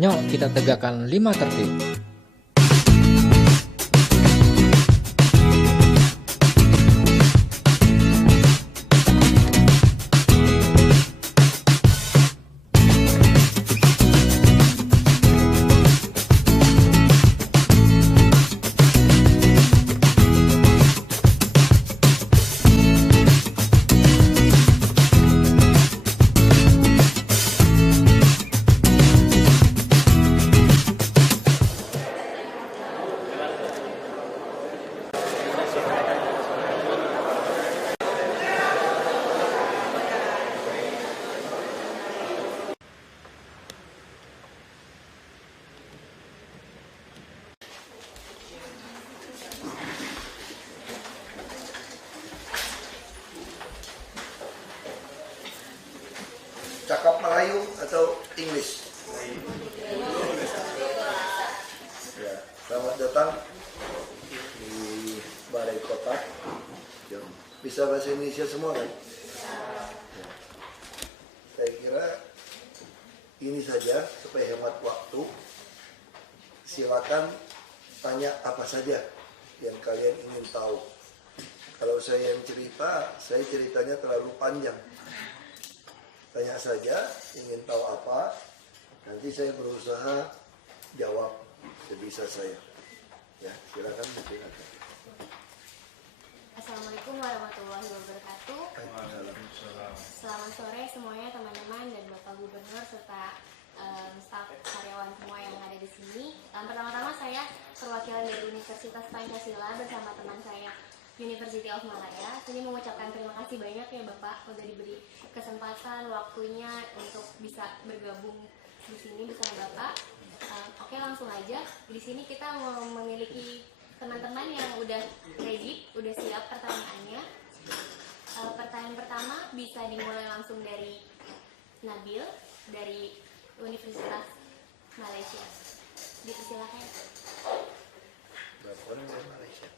Yuk kita tegakkan 5 tertib. Cakap Melayu atau English? Ya, selamat datang di Balai Kota. Ya, bisa bahasa Indonesia semua kan? Ya. Saya kira ini saja supaya hemat waktu. Silakan tanya apa saja yang kalian ingin tahu. Kalau saya yang cerita, saya ceritanya terlalu panjang. Tanya saja, ingin tahu apa, nanti saya berusaha jawab sebisa saya. Ya, silakan. Assalamualaikum warahmatullahi wabarakatuh. Selamat sore semuanya teman-teman dan Bapak Gubernur serta staf karyawan semua yang ada di sini. Pertama-tama saya perwakilan dari Universitas Pancasila bersama teman saya University of Malaya. Sini mengucapkan terima kasih banyak ya Bapak sudah diberi kesempatan waktunya untuk bisa bergabung di sini bersama Bapak. Oke, langsung aja. Di sini kita memiliki teman-teman yang udah ready, udah siap pertanyaannya. Pertanyaan pertama bisa dimulai langsung dari Nabil dari Universitas Malaysia. Dipersilakan. Berapa orang dari Malaysia?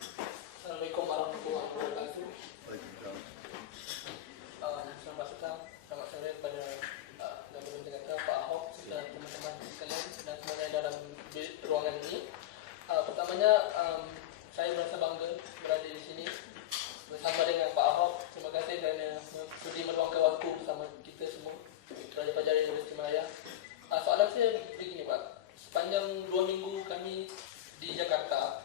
Assalamualaikum warahmatullahi wabarakatuh. Waalaikumsalam. Selamat datang, selamat sore kepada Gubernur Jakarta Pak Ahok serta teman-teman sekalian dan semuanya dalam ruangan ini. Pertamanya saya merasa bangga berada di sini bersama dengan Pak Ahok. Terima kasih kerana sudi meluangkan waktu bersama kita semua Raja Pelajar Universiti Malaya. Soalan saya begini Pak, sepanjang 2 minggu kami di Jakarta,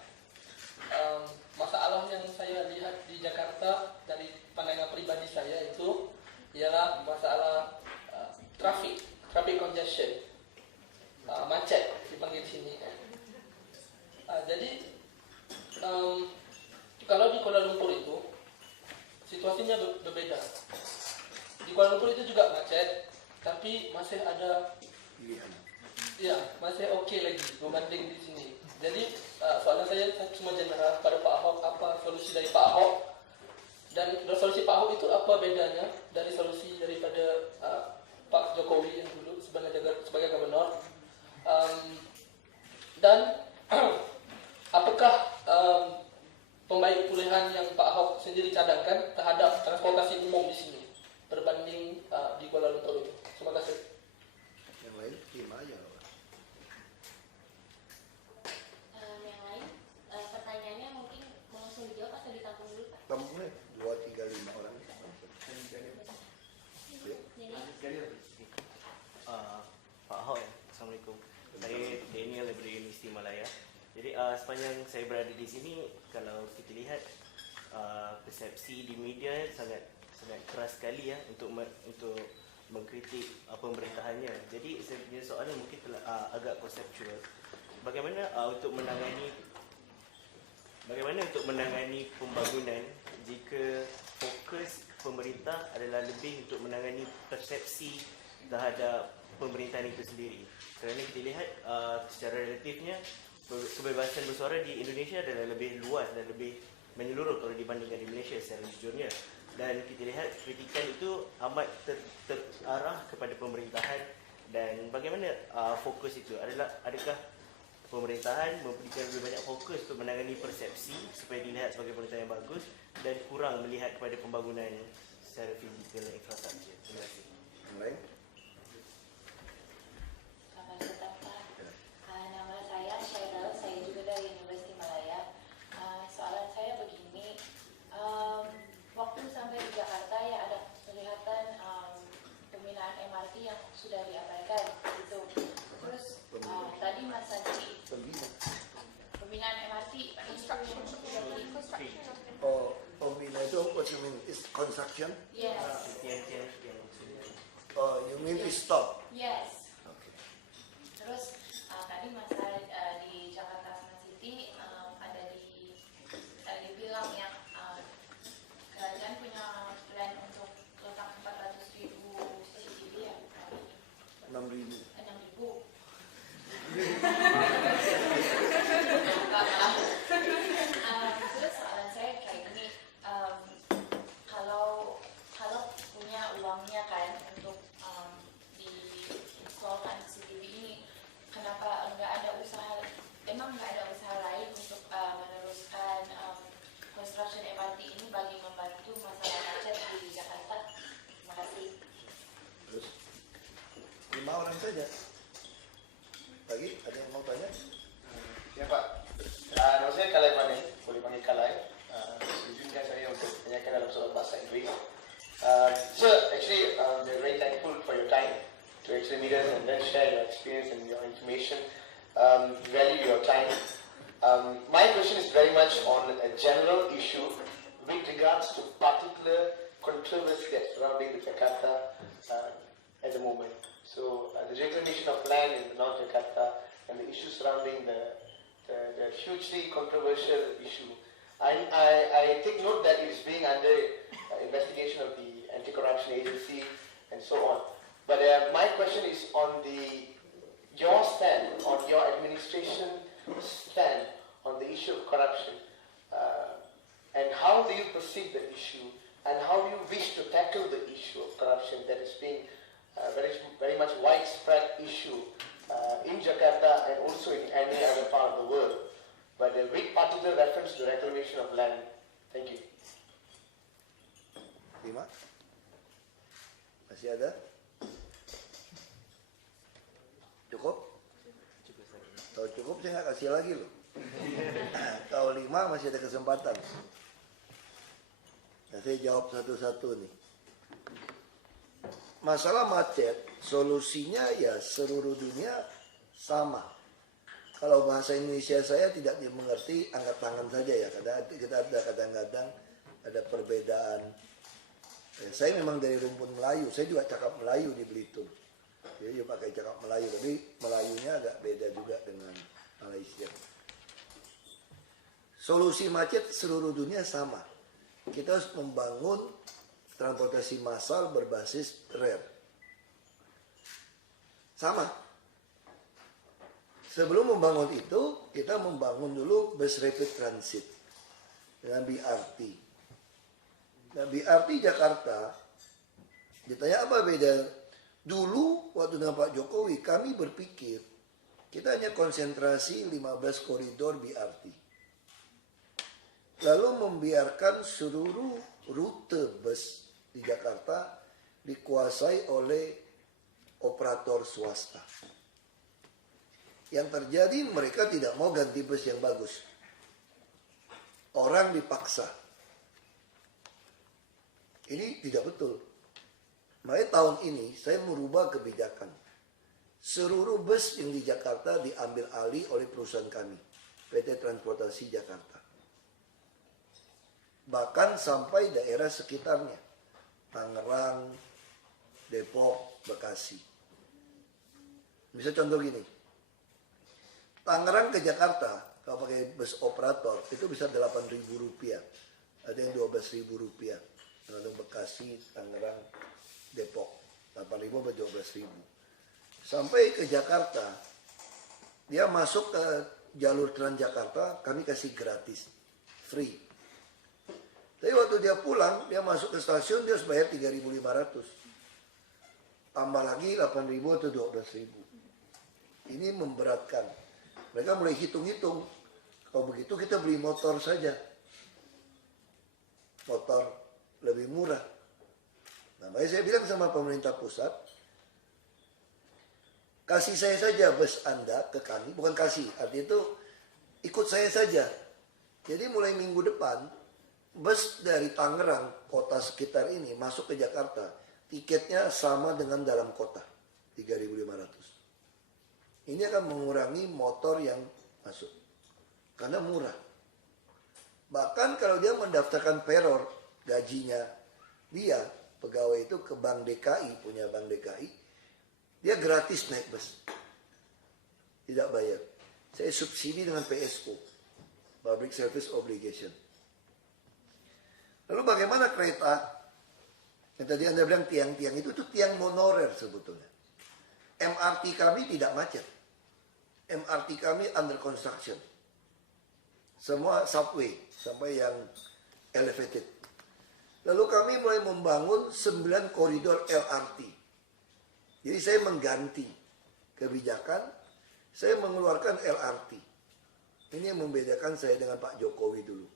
masalah yang saya lihat di Jakarta dari pandangan pribadi saya itu ialah masalah traffic congestion, macet dipanggil di sini. Jadi kalau di Kuala Lumpur itu situasinya berbeda. Di Kuala Lumpur itu juga macet, tapi masih ada Pilihan. ya masih oke lagi berbanding di sini. Jadi soalan saya cuma general pada Pak Ahok, apa solusi dari Pak Ahok dan solusi Pak Ahok itu apa bedanya dari solusi daripada Pak Jokowi yang dulu sebagai gubernur, dan apakah pembaik-pulihan yang Pak Ahok sendiri cadangkan terhadap transportasi umum di sini berbanding di Kuala Lumpur itu. Terima kasih. Yang lain terima aja. Yang lain, pertanyaannya mungkin mau langsung dijawab atau ditampung dulu Pak? Tamunya 2, 3, 5 orang. Pak Ahok, Assalamualaikum. Saya Daniel dari Universiti Malaya. Jadi sepanjang saya berada di sini, kalau kita lihat persepsi di media sangat keras sekali ya untuk mengkritik pemerintahannya. Jadi saya punya soalan mungkin agak konseptual. Bagaimana untuk menangani pembangunan jika fokus pemerintah adalah lebih untuk menangani persepsi terhadap pemerintahan itu sendiri. Kerana kita lihat secara relatifnya kebebasan bersuara di Indonesia adalah lebih luas dan lebih menyeluruh kalau dibandingkan di Malaysia secara jujurnya. Dan kita lihat kritikan itu amat terarah kepada pemerintahan. Dan bagaimana fokus itu? Adakah pemerintahan memberikan lebih banyak fokus untuk menangani persepsi supaya dilihat sebagai pemerintahan yang bagus dan kurang melihat kepada pembangunan secara fizikal dan infrastruktur? Terima kasih. Yang lain? Kapan tetapkan kan itu. Terus tadi Mas Haji pembinaan MRT construction. Oh, pembina itu what you mean? Is construction? Yes. Oh, you mean is stop? Yes. Okay. Terus tadi masalah di Jakarta Smart City ada dibilang yang kerajaan punya plan untuk letak 400.000 CCTV ya tahun ini. 6.000. 6.000. Terus soalan saya kayak gini, kalau punya uangnya kan untuk diinstalkan CCTV ini, kenapa nggak ada usaha lain untuk meneruskan construction MRT ini bagi membantu masalah macet di Jakarta? Terima kasih. Terus 5 orang saja. Lagi ada yang mau tanya? Ya Pak, nama saya Kalai Pane, boleh panggil Kalai. Izinkan saya untuk menanyakan dalam soal bahasa Inggris. Sir, actually, we're very thankful for your time to actually meet us and then share your experience and your information. Value your time. My question is very much on a general issue with regards to particular controversy that's surrounding the Jakarta at the moment. So the reclamation of land in the North Jakarta and the issue surrounding the hugely controversial issue. I take note that it is being under investigation of the Anti-Corruption Agency and so on. But my question is on your stand, on your administration stand on the issue of corruption. And how do you perceive the issue and how do you wish to tackle the issue of corruption that is being very much widespread issue in Jakarta and also in any other part of the world, but with particular reference to reclamation of land. Thank you. 5? Masih ada? Cukup? Kalau cukup saya nggak kasih lagi loh. Kalau 5 masih ada kesempatan. Nah, saya jawab satu-satu nih. Masalah macet, solusinya ya seluruh dunia sama. Kalau bahasa Indonesia saya tidak dimengerti, angkat tangan saja ya. Kita ada kadang-kadang ada perbedaan. Saya memang dari rumpun Melayu, saya juga cakap Melayu di Belitung. Jadi pakai cakap Melayu, tapi Melayunya agak beda juga dengan Malaysia. Solusi macet seluruh dunia sama. Kita harus membangun transportasi massal berbasis rel. Sama. Sebelum membangun itu, kita membangun dulu bus rapid transit dengan BRT. Nah, BRT Jakarta, ditanya apa beda? Dulu waktu dengan Pak Jokowi, kami berpikir kita hanya konsentrasi 15 koridor BRT. Lalu membiarkan seluruh rute bus di Jakarta dikuasai oleh operator swasta. Yang terjadi mereka tidak mau ganti bus yang bagus. Orang dipaksa. Ini tidak betul. Makanya tahun ini saya merubah kebijakan. Seluruh bus yang di Jakarta diambil alih oleh perusahaan kami, PT Transportasi Jakarta. Bahkan sampai daerah sekitarnya, Tangerang, Depok, Bekasi. Bisa contoh gini, Tangerang ke Jakarta, kalau pakai bus operator, itu bisa Rp8.000. Ada yang Rp12.000. Lalu Bekasi, Tangerang, Depok, 8.000 atau 12.000. Sampai ke Jakarta, dia masuk ke jalur Transjakarta, kami kasih gratis, free. Tapi waktu dia pulang, dia masuk ke stasiun, dia harus bayar 3.500. Tambah lagi 8.000 atau 12.000. Ini memberatkan. Mereka mulai hitung-hitung. Kalau begitu kita beli motor saja. Motor lebih murah. Nah, makanya saya bilang sama pemerintah pusat, kasih saya saja bus Anda ke kami, bukan kasih, artinya itu ikut saya saja. Jadi mulai minggu depan, bus dari Tangerang, kota sekitar ini, masuk ke Jakarta, tiketnya sama dengan dalam kota. 3.500. Ini akan mengurangi motor yang masuk. Karena murah. Bahkan kalau dia mendaftarkan payroll, gajinya dia, pegawai itu ke Bank DKI, punya Bank DKI, dia gratis naik bus. Tidak bayar. Saya subsidi dengan PSO, Public Service Obligation. Lalu bagaimana kereta? Yang tadi Anda bilang tiang-tiang itu tiang monorer sebetulnya. MRT kami tidak macet. MRT kami under construction. Semua subway, sampai yang elevated. Lalu kami mulai membangun 9 koridor LRT. Jadi saya mengganti kebijakan, saya mengeluarkan LRT. Ini yang membedakan saya dengan Pak Jokowi dulu.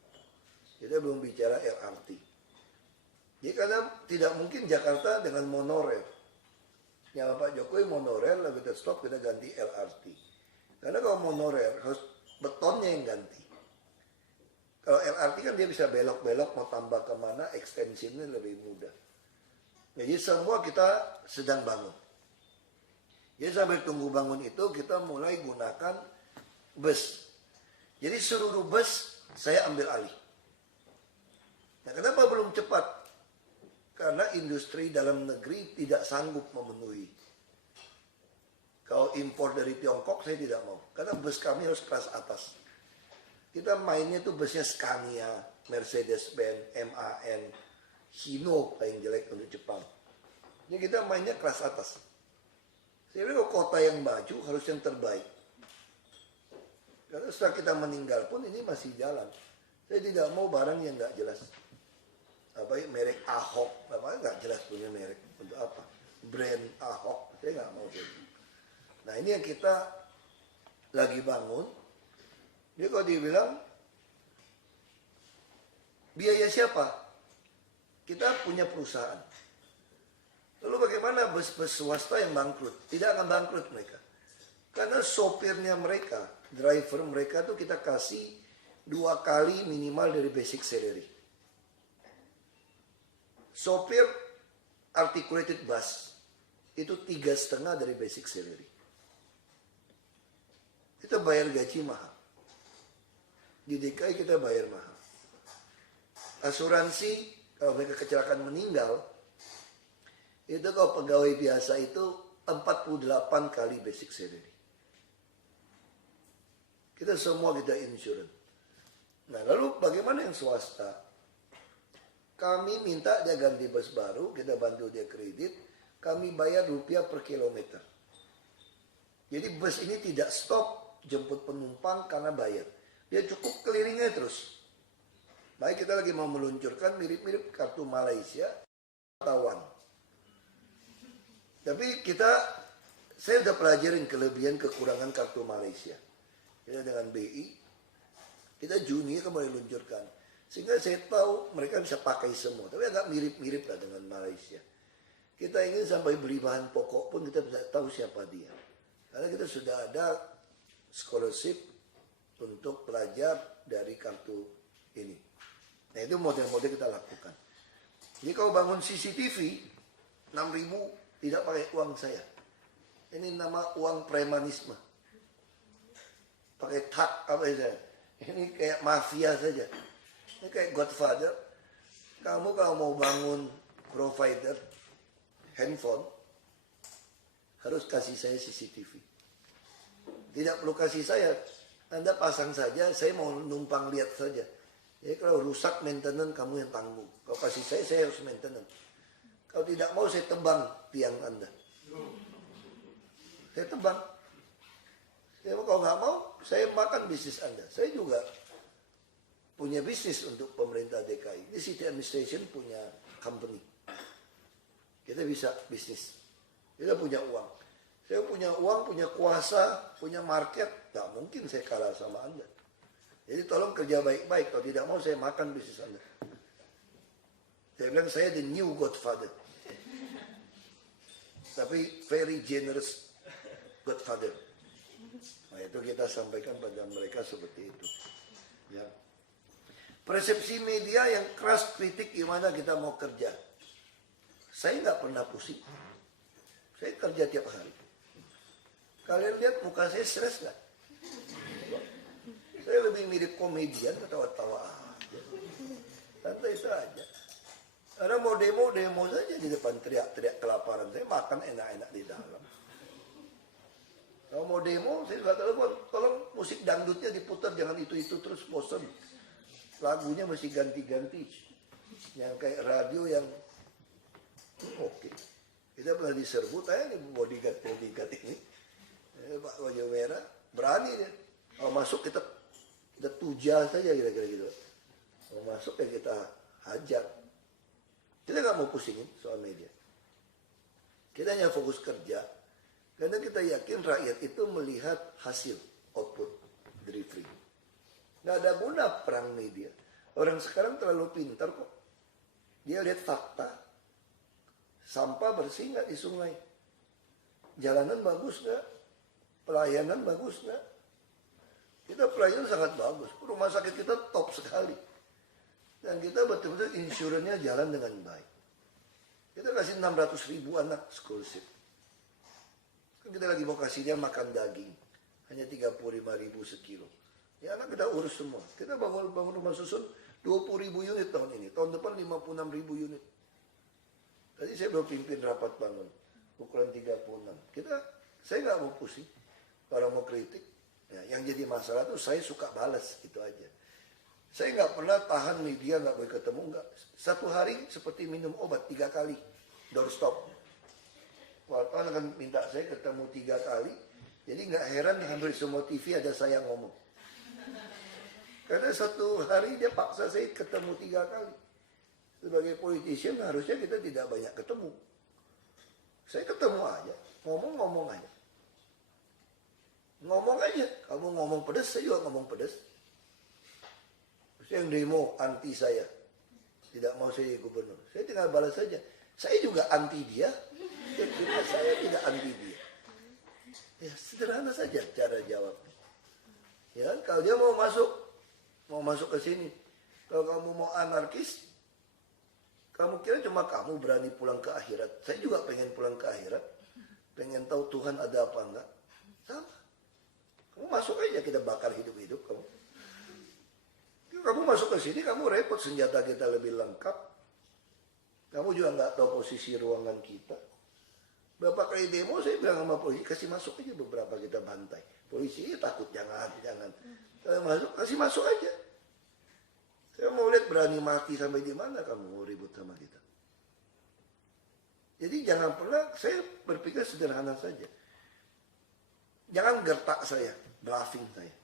Kita belum bicara LRT. Jadi karena tidak mungkin Jakarta dengan monorail. Yang Pak Jokowi monorail, lalu kita stop, kita ganti LRT. Karena kalau monorail harus betonnya yang ganti. Kalau LRT kan dia bisa belok-belok, mau tambah kemana, ekstensinya lebih mudah. Jadi semua kita sedang bangun. Jadi sambil tunggu bangun itu, kita mulai gunakan bus. Jadi seluruh bus saya ambil alih. Nah, kenapa belum cepat? Karena industri dalam negeri tidak sanggup memenuhi. Kalau impor dari Tiongkok saya tidak mau. Karena bus kami harus kelas atas. Kita mainnya tuh busnya Scania, Mercedes-Benz, MAN, Hino paling jelek untuk Jepang. Jadi kita mainnya kelas atas. Saya bilang kalau kota yang maju harus yang terbaik. Karena setelah kita meninggal pun ini masih jalan. Saya tidak mau barang yang nggak jelas. Apa merek Ahok, apa nggak jelas punya merek untuk apa? Brand Ahok, saya nggak mau gitu. Nah ini yang kita lagi bangun. Jadi kalau dibilang biaya siapa? Kita punya perusahaan. Lalu bagaimana bus-bus swasta yang bangkrut? Tidak akan bangkrut mereka. Karena sopirnya mereka, driver mereka tuh kita kasih 2 kali minimal dari basic salary. Sopir articulated bus itu 3,5 dari basic salary. Kita bayar gaji mahal. Di DKI kita bayar mahal. Asuransi kalau mereka kecelakaan meninggal, itu kalau pegawai biasa itu 48 kali basic salary. Kita semua kita insurance. Nah lalu bagaimana yang swasta? Kami minta dia ganti bus baru, kita bantu dia kredit, kami bayar rupiah per kilometer. Jadi bus ini tidak stop jemput penumpang karena bayar. Dia cukup kelilingnya terus. Baik kita lagi mau meluncurkan mirip-mirip kartu Malaysia, tawan. Tapi saya udah pelajarin kelebihan kekurangan kartu Malaysia. Kita dengan BI, kita Juni kembali luncurkan. Sehingga saya tahu mereka bisa pakai semua. Tapi agak mirip-mirip lah dengan Malaysia. Kita ingin sampai beli bahan pokok pun kita bisa tahu siapa dia. Karena kita sudah ada scholarship untuk pelajar dari kartu ini. Nah itu model-model kita lakukan. Jadi kalau bangun CCTV, 6.000 tidak pakai uang saya. Ini nama uang premanisme. Pakai tak apa saja. Ini kayak mafia saja. Ini kayak Godfather. Kamu kalau mau bangun provider handphone, harus kasih saya CCTV. Tidak perlu kasih saya. Anda pasang saja, saya mau numpang lihat saja. Jadi kalau rusak maintenance kamu yang tanggung. Kalau kasih saya harus maintenance. Kalau tidak mau saya tebang tiang Anda. Saya tebang. Kalau nggak mau, saya makan bisnis Anda. Saya juga punya bisnis untuk pemerintah DKI. Di City Administration punya company. Kita bisa bisnis. Kita punya uang. Saya punya uang, punya kuasa, punya market. Gak mungkin saya kalah sama Anda. Jadi tolong kerja baik-baik. Kalau tidak mau saya makan bisnis Anda. Saya bilang saya the new Godfather. Tapi very generous Godfather. Nah itu kita sampaikan pada mereka seperti itu. Ya. Persepsi media yang keras kritik gimana kita mau kerja. Saya nggak pernah pusing. Saya kerja tiap hari. Kalian lihat muka saya stres nggak? Saya lebih mirip komedian, ketawa-tawa aja. Santai saja. Ada mau demo saja di depan, teriak-teriak kelaparan. Saya makan enak-enak di dalam. Kalau mau demo, saya juga telepon, tolong musik dangdutnya diputar, jangan itu-itu terus, bosan. Lagunya masih ganti-ganti. Yang kayak radio yang oke. Kita pernah diserbu, tanya nih bodyguard ini. Pak wajah merah, berani dia. Kalau masuk kita tuja saja kira-kira gitu. Kalau masuk ya kita hajar. Kita nggak mau pusingin soal media. Kita hanya fokus kerja. Karena kita yakin rakyat itu melihat hasil, output, delivery. Nggak ada guna perang media. Orang sekarang terlalu pintar kok. Dia lihat fakta. Sampah bersih nggak di sungai? Jalanan bagus nggak? Pelayanan bagus nggak? Kita pelayanan sangat bagus. Rumah sakit kita top sekali. Dan kita betul-betul insurannya jalan dengan baik. Kita kasih 600.000 anak scholarship. Kan kita lagi mau kasih dia makan daging. Hanya 35.000 sekilo. Ya anak kita urus semua. Kita bangun rumah susun 20.000 unit tahun ini. Tahun depan 56.000 unit. Tadi saya baru pimpin rapat bangun. Ukuran 36. Saya nggak mau pusing. Orang mau kritik. Ya, yang jadi masalah tuh saya suka balas. Itu aja. Saya nggak pernah tahan media nggak boleh ketemu. Nggak. Satu hari seperti minum obat 3 kali. Doorstop. Wartawan akan minta saya ketemu 3 kali. Jadi nggak heran hampir semua TV ada saya ngomong. Karena satu hari dia paksa saya ketemu 3 kali. Sebagai politician harusnya kita tidak banyak ketemu. Saya ketemu aja, ngomong aja. Ngomong aja, kamu ngomong pedas, saya juga ngomong pedas. Terus yang demo anti saya, tidak mau saya jadi gubernur. Saya tinggal balas saja, saya juga anti dia, dan juga saya tidak anti dia. Ya sederhana saja cara jawabnya. Ya kan, kalau dia mau masuk ke sini. Kalau kamu mau anarkis, kamu kira cuma kamu berani pulang ke akhirat. Saya juga pengen pulang ke akhirat. Pengen tahu Tuhan ada apa enggak. Sama. Kamu masuk aja, kita bakar hidup-hidup kamu. Kamu masuk ke sini, kamu repot, senjata kita lebih lengkap. Kamu juga nggak tahu posisi ruangan kita. Berapa kali demo saya bilang sama polisi, kasih masuk aja beberapa kita bantai. Polisi takut, jangan. Kalau masuk, kasih masuk aja. Saya mau lihat berani mati sampai di mana kamu mau ribut sama kita. Jadi jangan pernah, saya berpikir sederhana saja. Jangan gertak saya, bluffing saya.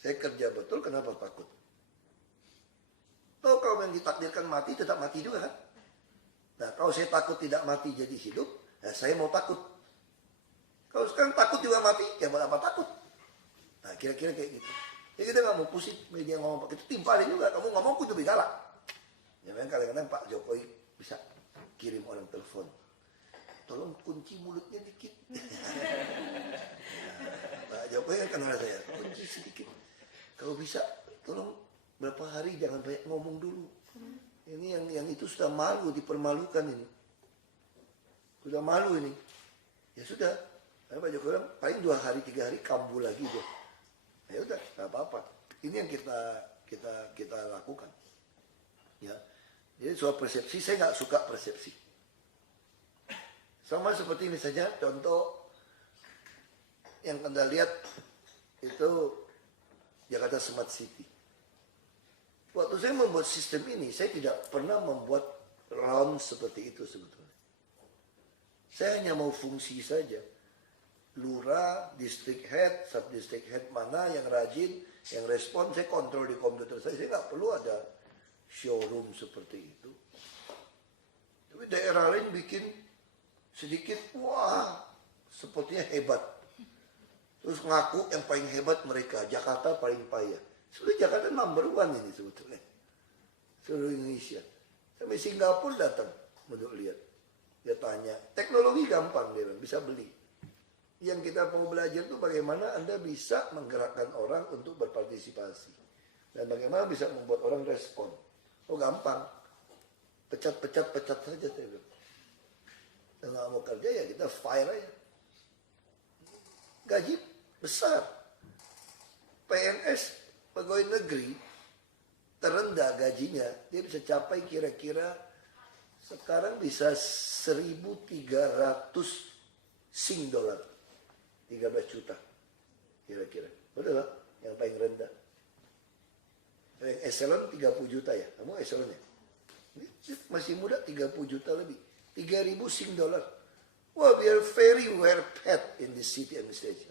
Saya kerja betul, kenapa takut? Tahu kalau yang ditakdirkan mati, tetap mati juga kan? Nah kalau saya takut tidak mati jadi hidup, ya saya mau takut. Kalau sekarang takut juga mati, ya buat apa takut? Nah kira-kira kayak gitu. Jadi kita nggak mau pusing, media ngomong, kita timpalin juga, kamu ngomong aku lebih galak. Ya memang kadang-kadang Pak Jokowi bisa kirim orang telepon. Tolong kunci mulutnya dikit. Pak Jokowi kan kenal saya, kunci sedikit. Kalau bisa, tolong berapa hari jangan banyak ngomong dulu. Ini yang itu sudah malu, dipermalukan ini. Sudah malu ini. Ya sudah, Pak Jokowi bilang, paling 2 hari, 3 hari kambuh lagi deh. Ya udah, nggak apa-apa. Ini yang kita lakukan. Ya, jadi soal persepsi, saya nggak suka persepsi. Sama seperti ini saja, contoh yang Anda lihat itu Jakarta Smart City. Waktu saya membuat sistem ini, saya tidak pernah membuat round seperti itu sebetulnya. Saya hanya mau fungsi saja. Lurah, district head, sub district head mana yang rajin, yang respon, saya kontrol di komputer saya nggak perlu ada showroom seperti itu. Tapi daerah lain bikin sedikit, wah, sepertinya hebat. Terus ngaku yang paling hebat mereka, Jakarta paling payah. Sebenarnya Jakarta #1 ini sebetulnya. Seluruh Indonesia. Sampai Singapura datang untuk lihat. Dia tanya, teknologi gampang dia bisa beli. Yang kita mau belajar itu bagaimana Anda bisa menggerakkan orang untuk berpartisipasi. Dan bagaimana bisa membuat orang respon. Oh gampang. Pecat saja saya bilang. Kalau nggak mau kerja ya kita fire aja. Gaji besar. PNS, pegawai negeri, terendah gajinya, dia bisa capai kira-kira sekarang bisa 1.300 Sing dolar, 13 juta kira-kira. Betul lah, yang paling rendah. Yang eselon 30 juta ya, kamu eselon ya? Ini masih muda 30 juta lebih, 3.000 Sing dolar. Wah, we are very well paid in this city administration.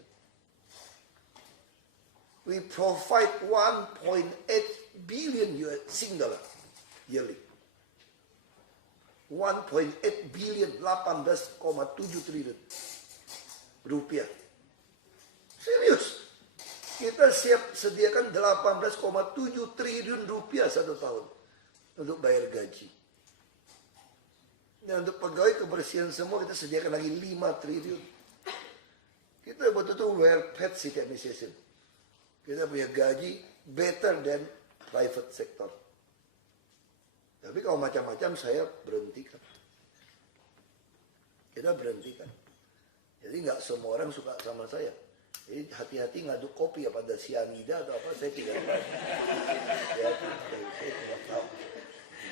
We provide 1.8 billion Sing dollar yearly. 1.8 billion, 18,7 triliun rupiah. Serius. Kita siap sediakan 18,7 triliun rupiah satu tahun untuk bayar gaji. Dan untuk pegawai kebersihan semua kita sediakan lagi 5 triliun. Kita betul-betul well paid city administration. Kita punya gaji better than private sector. Tapi kalau macam-macam saya berhentikan. Kita berhentikan. Jadi nggak semua orang suka sama saya. Jadi hati-hati ngaduk kopi apa ada sianida atau apa, saya tidak tahu. Ya, saya tidak tahu.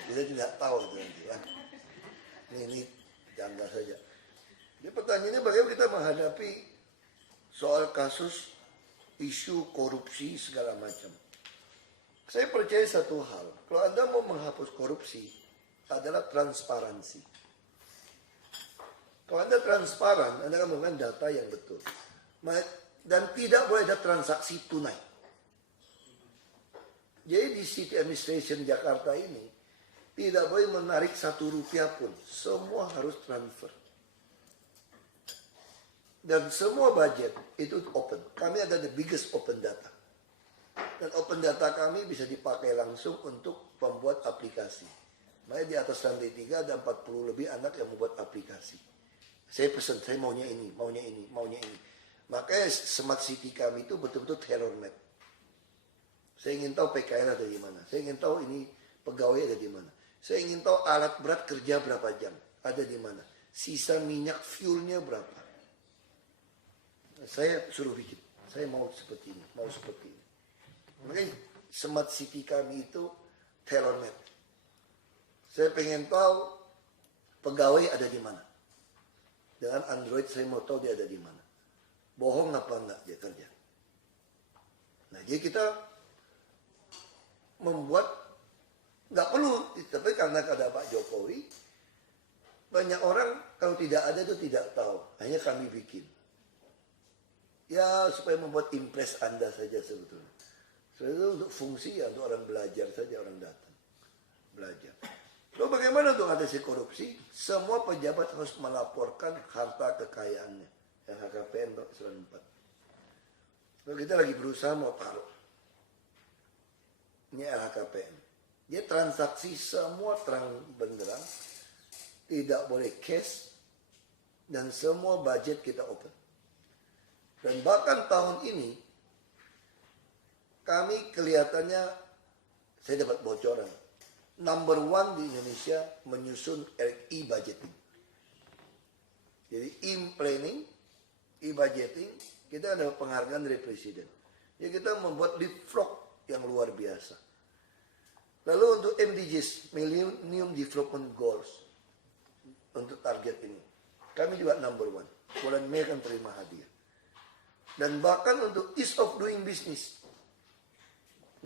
Kita tidak tahu itu nanti lah. Ini jangka saja. Jadi pertanyaannya bagaimana kita menghadapi soal kasus isu korupsi segala macam. Saya percaya satu hal, kalau Anda mau menghapus korupsi adalah transparansi. Kalau Anda transparan, Anda akan menggunakan data yang betul. Dan tidak boleh ada transaksi tunai. Jadi di City Administration Jakarta ini, tidak boleh menarik 1 rupiah pun. Semua harus transfer. Dan semua budget itu open. Kami ada the biggest open data. Dan open data kami bisa dipakai langsung untuk membuat aplikasi. Makanya di atas lantai 3 ada 40 lebih anak yang membuat aplikasi. Saya pesan, saya maunya ini, maunya ini, maunya ini. Makanya smart city kami itu betul-betul tailor made. Saya ingin tahu PKL ada di mana. Saya ingin tahu ini pegawai ada di mana. Saya ingin tahu alat berat kerja berapa jam, ada di mana. Sisa minyak fuelnya berapa. Saya suruh bikin. Saya mau seperti ini, mau seperti ini. Makanya smart city kami itu tailor made. Saya pengen tahu pegawai ada di mana. Dengan Android saya mau tahu dia ada di mana. Bohong apa enggak dia kerja. Nah, jadi kita membuat, nggak perlu, tapi karena ada Pak Jokowi, banyak orang kalau tidak ada itu tidak tahu. Hanya kami bikin. Ya supaya membuat impress Anda saja sebetulnya. Itu untuk fungsi ya, untuk orang belajar saja, orang datang. Belajar. Lalu bagaimana untuk atasi korupsi? Semua pejabat harus melaporkan harta kekayaannya. LHKPN Eselon 4. Lalu kita lagi berusaha mau taruh. Ini LHKPN. Dia transaksi semua terang benderang. Tidak boleh cash. Dan semua budget kita open. Dan bahkan tahun ini, kami kelihatannya, saya dapat bocoran. Number 1 di Indonesia menyusun e-budgeting. Jadi e-planning, e-budgeting, kita ada penghargaan dari Presiden. Jadi kita membuat leapfrog yang luar biasa. Lalu untuk MDGs, Millennium Development Goals, untuk target ini, kami juga number 1. Bulan Mei akan terima hadiah. Dan bahkan untuk ease of doing business,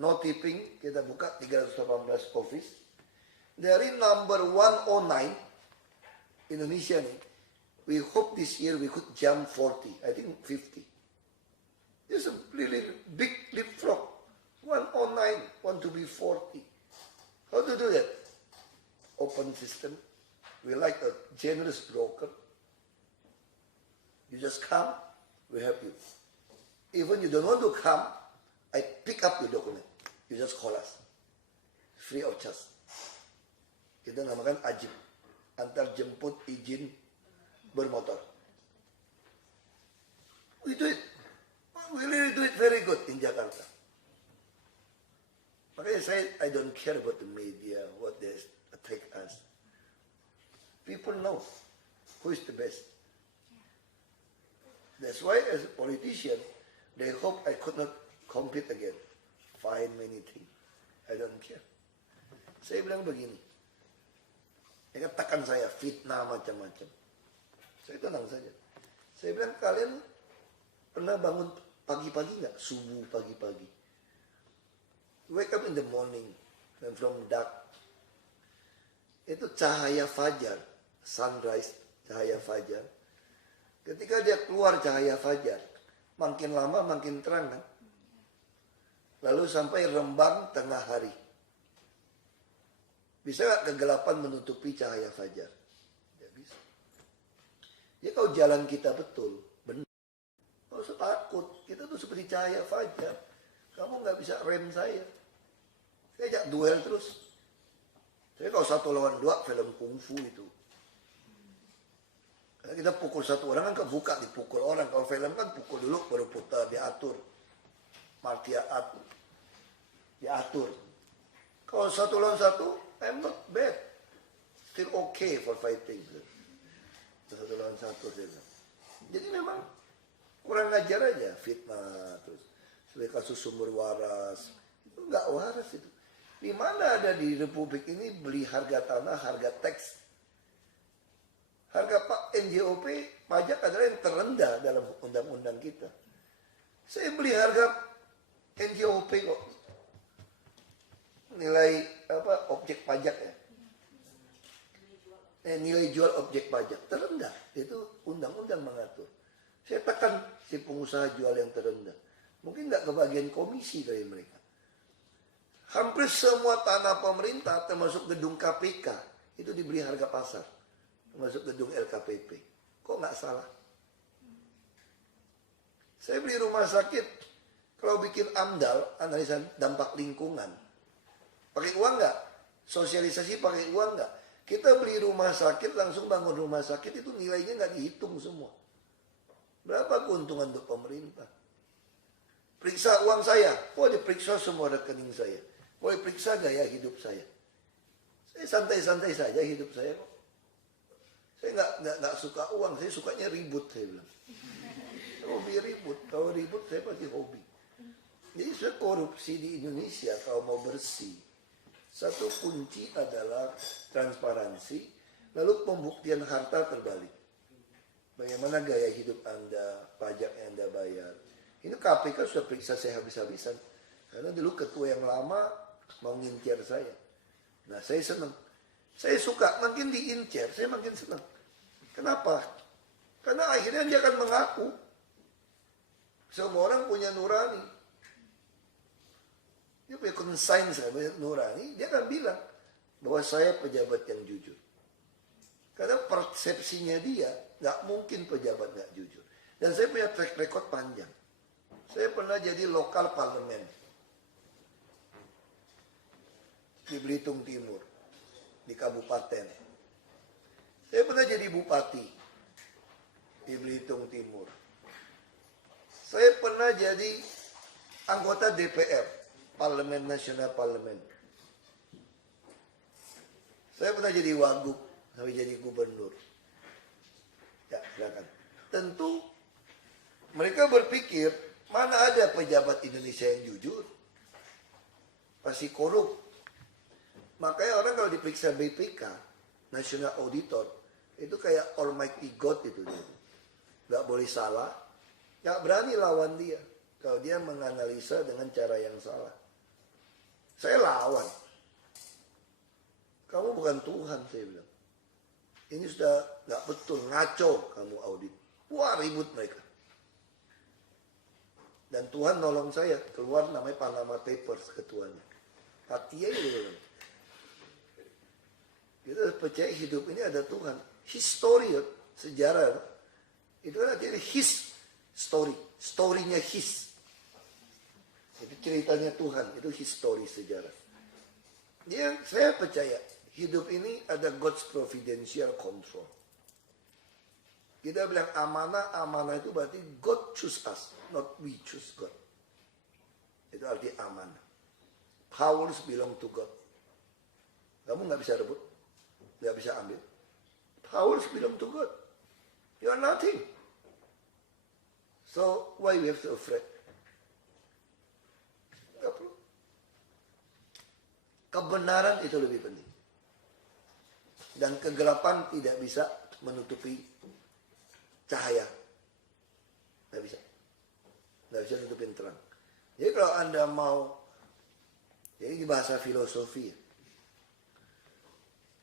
no tipping, kita buka 318 office. Dari number 109 Indonesia nih, we hope this year we could jump 40, I think 50. It's a really big leapfrog. 109 want to be 40. How to do that? Open system. We like a generous broker. You just come, we help you. Even you don't want to come, I pick up your document. You just call us. Free of charge. Kita namakan AJIB. Antar jemput izin bermotor. We do it. We really do it very good in Jakarta. Makanya I don't care about the media, what they attack us. People know who is the best. That's why as a politician, they hope I could not compete again. Find many things. I don't care. Saya bilang begini. Ya katakan saya fitnah macam-macam. Saya tenang saja. Saya bilang kalian pernah bangun pagi-pagi nggak? Subuh pagi-pagi. Wake up in the morning and from dark. Itu cahaya fajar, sunrise, cahaya fajar. Ketika dia keluar cahaya fajar, makin lama makin terang kan? Lalu sampai rembang tengah hari. Bisa nggak kegelapan menutupi cahaya fajar? Tidak bisa. Ya kalau jalan kita betul, benar. Nggak usah takut, kita tuh seperti cahaya fajar. Kamu nggak bisa rem saya. Saya ajak duel terus. Saya kalau 1 lawan 2 film kungfu itu. Karena kita pukul satu orang kan kebuka dipukul orang. Kalau film kan pukul dulu baru putar, diatur. Martial diatur. Kalau 1 lawan 1, I'm not bad. Still okay for fighting. 1 lawan 1 saya bilang. Jadi memang kurang ajar aja fitnah terus. Sebagai kasus sumber waras. Itu nggak waras itu. Di mana ada di Republik ini beli harga tanah, harga teks. Harga NJOP pajak adalah yang terendah dalam undang-undang kita. Saya beli harga NJOP kok. Nilai objek pajak ya. Nilai jual objek pajak terendah. Itu undang-undang mengatur. Saya tekan si pengusaha jual yang terendah. Mungkin nggak kebagian komisi dari mereka. Hampir semua tanah pemerintah termasuk gedung KPK itu dibeli harga pasar. Termasuk gedung LKPP. Kok nggak salah? Saya beli rumah sakit. Kalau bikin AMDAL, analisa dampak lingkungan. Pakai uang nggak? Sosialisasi pakai uang nggak? Kita beli rumah sakit, langsung bangun rumah sakit, itu nilainya nggak dihitung semua. Berapa keuntungan untuk pemerintah? Periksa uang saya. Oh, diperiksa semua rekening saya. Boleh periksa gaya hidup saya. Saya santai-santai saja hidup saya kok. Saya nggak suka uang, saya sukanya ribut, saya bilang. Hobi ribut, kalau ribut saya pasti hobi. Jadi saya korupsi di Indonesia kalau mau bersih. Satu kunci adalah transparansi, lalu pembuktian harta terbalik. Bagaimana gaya hidup Anda, pajak yang Anda bayar. Ini KPK sudah periksa saya habis-habisan. Karena dulu ketua yang lama mau ngincer saya. Nah saya senang. Saya suka, makin diincer, saya makin senang. Kenapa? Karena akhirnya dia akan mengaku. Semua orang punya nurani. Dia punya konsain saya, punya nurani. Dia akan bilang bahwa saya pejabat yang jujur. Karena persepsinya dia, nggak mungkin pejabat nggak jujur. Dan saya punya track record panjang. Saya pernah jadi lokal parlemen di Belitung Timur, di kabupaten. Saya pernah jadi bupati di Belitung Timur. Saya pernah jadi anggota DPR, Parlemen Nasional Parlemen. Saya pernah jadi wagub, sampai jadi gubernur. Ya, silakan. Tentu mereka berpikir, mana ada pejabat Indonesia yang jujur? Pasti korup. Makanya orang kalau diperiksa BPK, National Auditor, itu kayak Almighty God itu dia. Gak boleh salah, gak berani lawan dia. Kalau dia menganalisa dengan cara yang salah. Saya lawan. Kamu bukan Tuhan, saya bilang. Ini sudah gak betul, ngaco kamu audit. Wah, ribut mereka. Dan Tuhan nolong saya, keluar namanya Panama Papers ketuanya. Hati aja gitu. Kita percaya hidup ini ada Tuhan. History, sejarah. Itu kan artinya his story. Story-nya his. Itu ceritanya Tuhan. Itu history, sejarah. Dia, saya percaya hidup ini ada God's providential control. Kita bilang amanah, amanah itu berarti God choose us, not we choose God. Itu arti amanah. Powers belong to God. Kamu nggak bisa rebut. Nggak bisa ambil. Powers belong to God. You are nothing. So why we have to afraid? Nggak perlu. Kebenaran itu lebih penting. Dan kegelapan tidak bisa menutupi cahaya. Nggak bisa. Nggak bisa nutupin terang. Jadi kalau Anda mau, jadi di bahasa filosofi,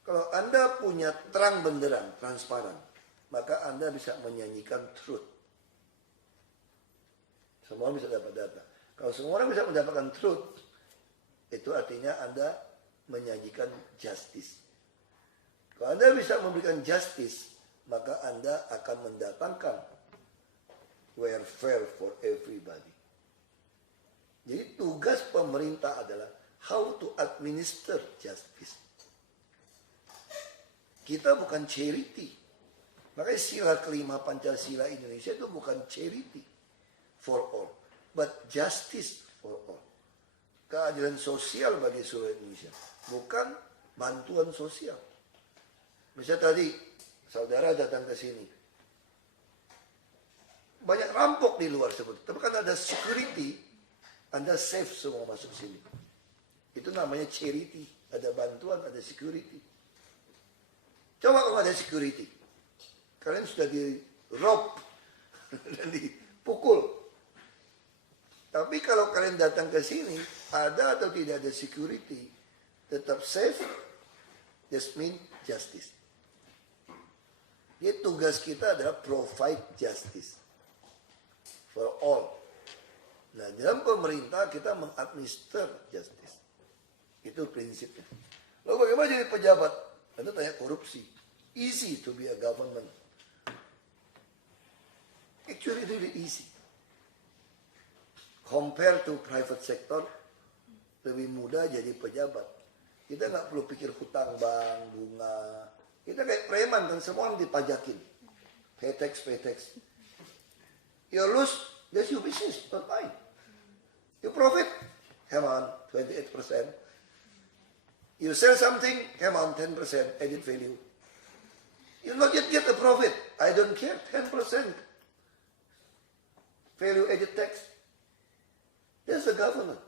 kalau Anda punya terang benderang, transparan, maka Anda bisa menyanyikan truth. Semua orang bisa dapat data. Kalau semua orang bisa mendapatkan truth, itu artinya Anda menyajikan justice. Kalau Anda bisa memberikan justice, maka Anda akan mendatangkan welfare for everybody. Jadi tugas pemerintah adalah how to administer justice. Kita bukan charity. Makanya sila kelima Pancasila Indonesia itu bukan charity for all, but justice for all. Keadilan sosial bagi seluruh Indonesia, bukan bantuan sosial. Misalnya tadi saudara datang ke sini, banyak rampok di luar seperti, tapi kan ada security, Anda safe semua masuk sini. Itu namanya charity, ada bantuan, ada security. Coba kalau ada security, kalian sudah di rob dan dipukul. Tapi kalau kalian datang ke sini, ada atau tidak ada security, tetap safe, just mean justice. Jadi tugas kita adalah provide justice for all. Nah, dalam pemerintah kita mengadminister justice. Itu prinsipnya. Lalu bagaimana jadi pejabat? Anda tanya korupsi. Easy to be a government. Actually it's really easy. Compare to private sector, lebih mudah jadi pejabat. Kita nggak perlu pikir hutang bank, bunga. Kita kayak preman kan, semua orang dipajakin. Pay tax. You lose, that's your business, not mine. You profit, come on, 28%. You sell something, come on, 10% added value. You not yet get a profit. I don't care, 10% value added tax. That's the government.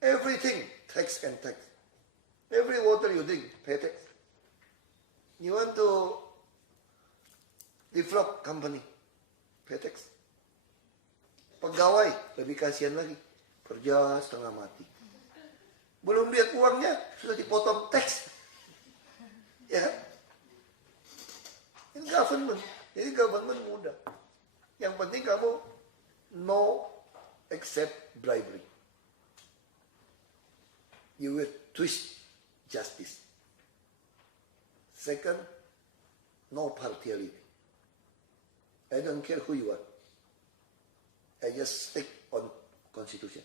Everything, tax and tax. Every water you drink, pay tax. You want to develop company, pay tax. Pegawai, lebih kasihan lagi. Kerja setengah mati. Belum lihat uangnya, sudah dipotong tax. Ya kan? Ini government. Jadi government mudah. Yang penting kamu no accept bribery. You will twist justice. Second, no partiality. I don't care who you are. I just stick on constitution.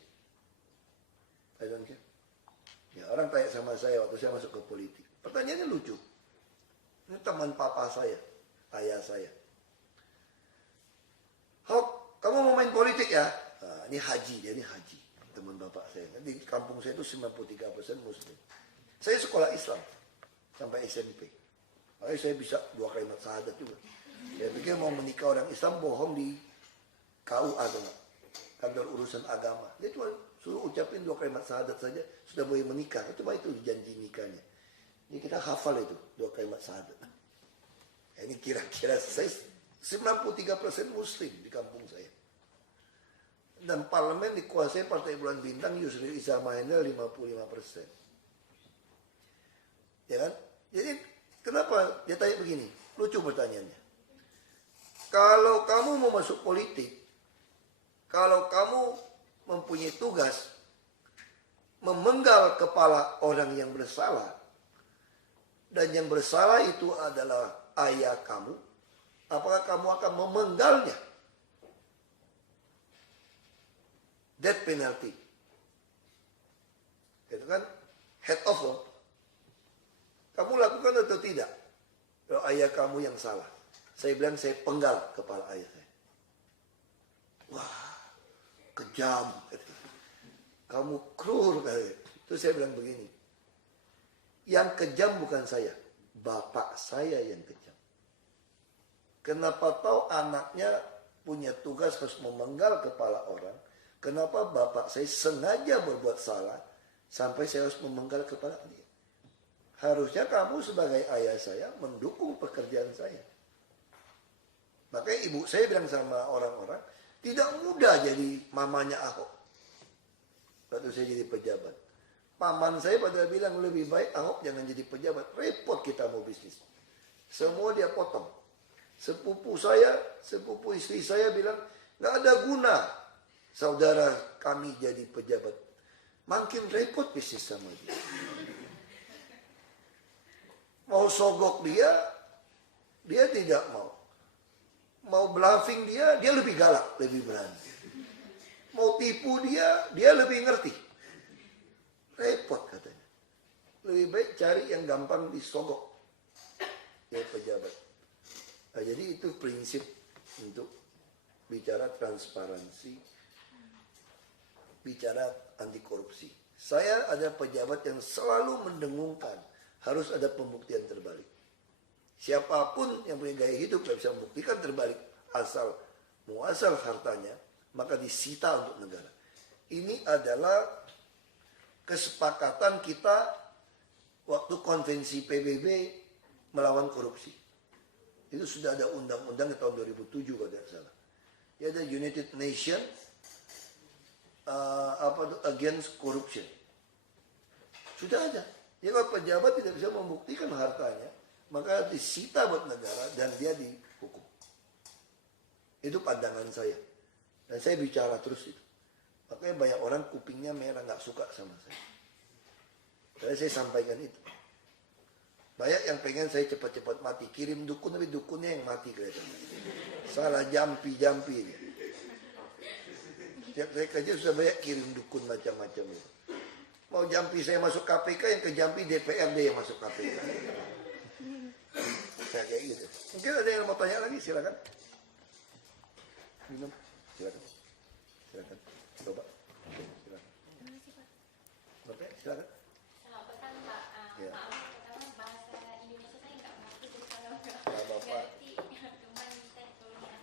I don't care. Ya, orang tanya sama saya waktu saya masuk ke politik. Pertanyaannya lucu. Ini teman papa saya, ayah saya. Hok, kamu mau main politik ya? Nah, ini haji, dia ini haji. Teman bapak saya. Di kampung saya itu 93% muslim. Saya sekolah Islam sampai SMP. Makanya saya bisa 2 kalimat syahadat juga. Saya pikir mau menikah orang Islam bohong di KUA atau enggak? Kantor urusan agama. Dia cuma suruh ucapin 2 kalimat syahadat saja sudah boleh menikah. Itu janji nikahnya. Ini kita hafal itu 2 kalimat syahadat. Ini kira-kira saya 93% muslim di kampung saya. Dan parlemen dikuasai Partai Bulan Bintang Yusril Iza Mahendra 55%. Ya kan? Jadi kenapa dia tanya begini? Lucu pertanyaannya. Kalau kamu mau masuk politik, kalau kamu mempunyai tugas memenggal kepala orang yang bersalah, dan yang bersalah itu adalah ayah kamu, apakah kamu akan memenggalnya? Death penalty. Itu kan head off dong. Kamu lakukan atau tidak? Kalau ayah kamu yang salah. Saya bilang saya penggal kepala ayah saya. Wah, kejam. Kamu krur. Terus saya bilang begini. Yang kejam bukan saya. Bapak saya yang kejam. Kenapa tahu anaknya punya tugas harus memenggal kepala orang? Kenapa bapak saya sengaja berbuat salah sampai saya harus memenggal kepala dia? Harusnya kamu sebagai ayah saya mendukung pekerjaan saya. Makanya ibu saya bilang sama orang-orang, tidak mudah jadi mamanya Ahok. Waktu saya jadi pejabat. Paman saya pada bilang lebih baik Ahok jangan jadi pejabat. Repot kita mau bisnis. Semua dia potong. Sepupu saya, sepupu istri saya bilang, nggak ada guna saudara kami jadi pejabat. Makin repot bisnis sama dia. Mau sogok dia tidak mau. Mau bluffing dia lebih galak, lebih berani. Mau tipu dia lebih ngerti. Repot katanya. Lebih baik cari yang gampang disogok. Ya pejabat. Nah, jadi itu prinsip untuk bicara transparansi, bicara anti korupsi. Saya ada pejabat yang selalu mendengungkan harus ada pembuktian terbalik. Siapapun yang punya gaya hidup tidak bisa membuktikan terbalik asal muasal hartanya, maka disita untuk negara. Ini adalah kesepakatan kita waktu konvensi PBB melawan korupsi. Itu sudah ada undang-undang di tahun 2007 kalau tidak salah. Ya, ada United Nation against corruption. Sudah ada. Ya, kalau pejabat tidak bisa membuktikan hartanya, maka disita buat negara dan dia dihukum. Itu pandangan saya. Dan saya bicara terus itu. Makanya banyak orang kupingnya merah, nggak suka sama saya. Jadi saya sampaikan itu. Banyak yang pengen saya cepat-cepat mati. Kirim dukun, tapi dukunnya yang mati kelihatannya. Salah jampi-jampi ini. Setiap saya kerja sudah banyak kirim dukun macam-macam itu. Mau jampi saya masuk KPK, yang ke jampi DPRD yang masuk KPK. Saya kayak gitu. Mungkin ada yang mau tanya lagi, silakan. Minum, silakan. Silakan. Coba. Silakan. Bapak, silakan. Selamat petang, Pak. Ya. Maaf, pertama bahasa Indonesia saya nggak ngerti, jadi kalau nggak Bapak. ngerti, cuman minta tolongnya.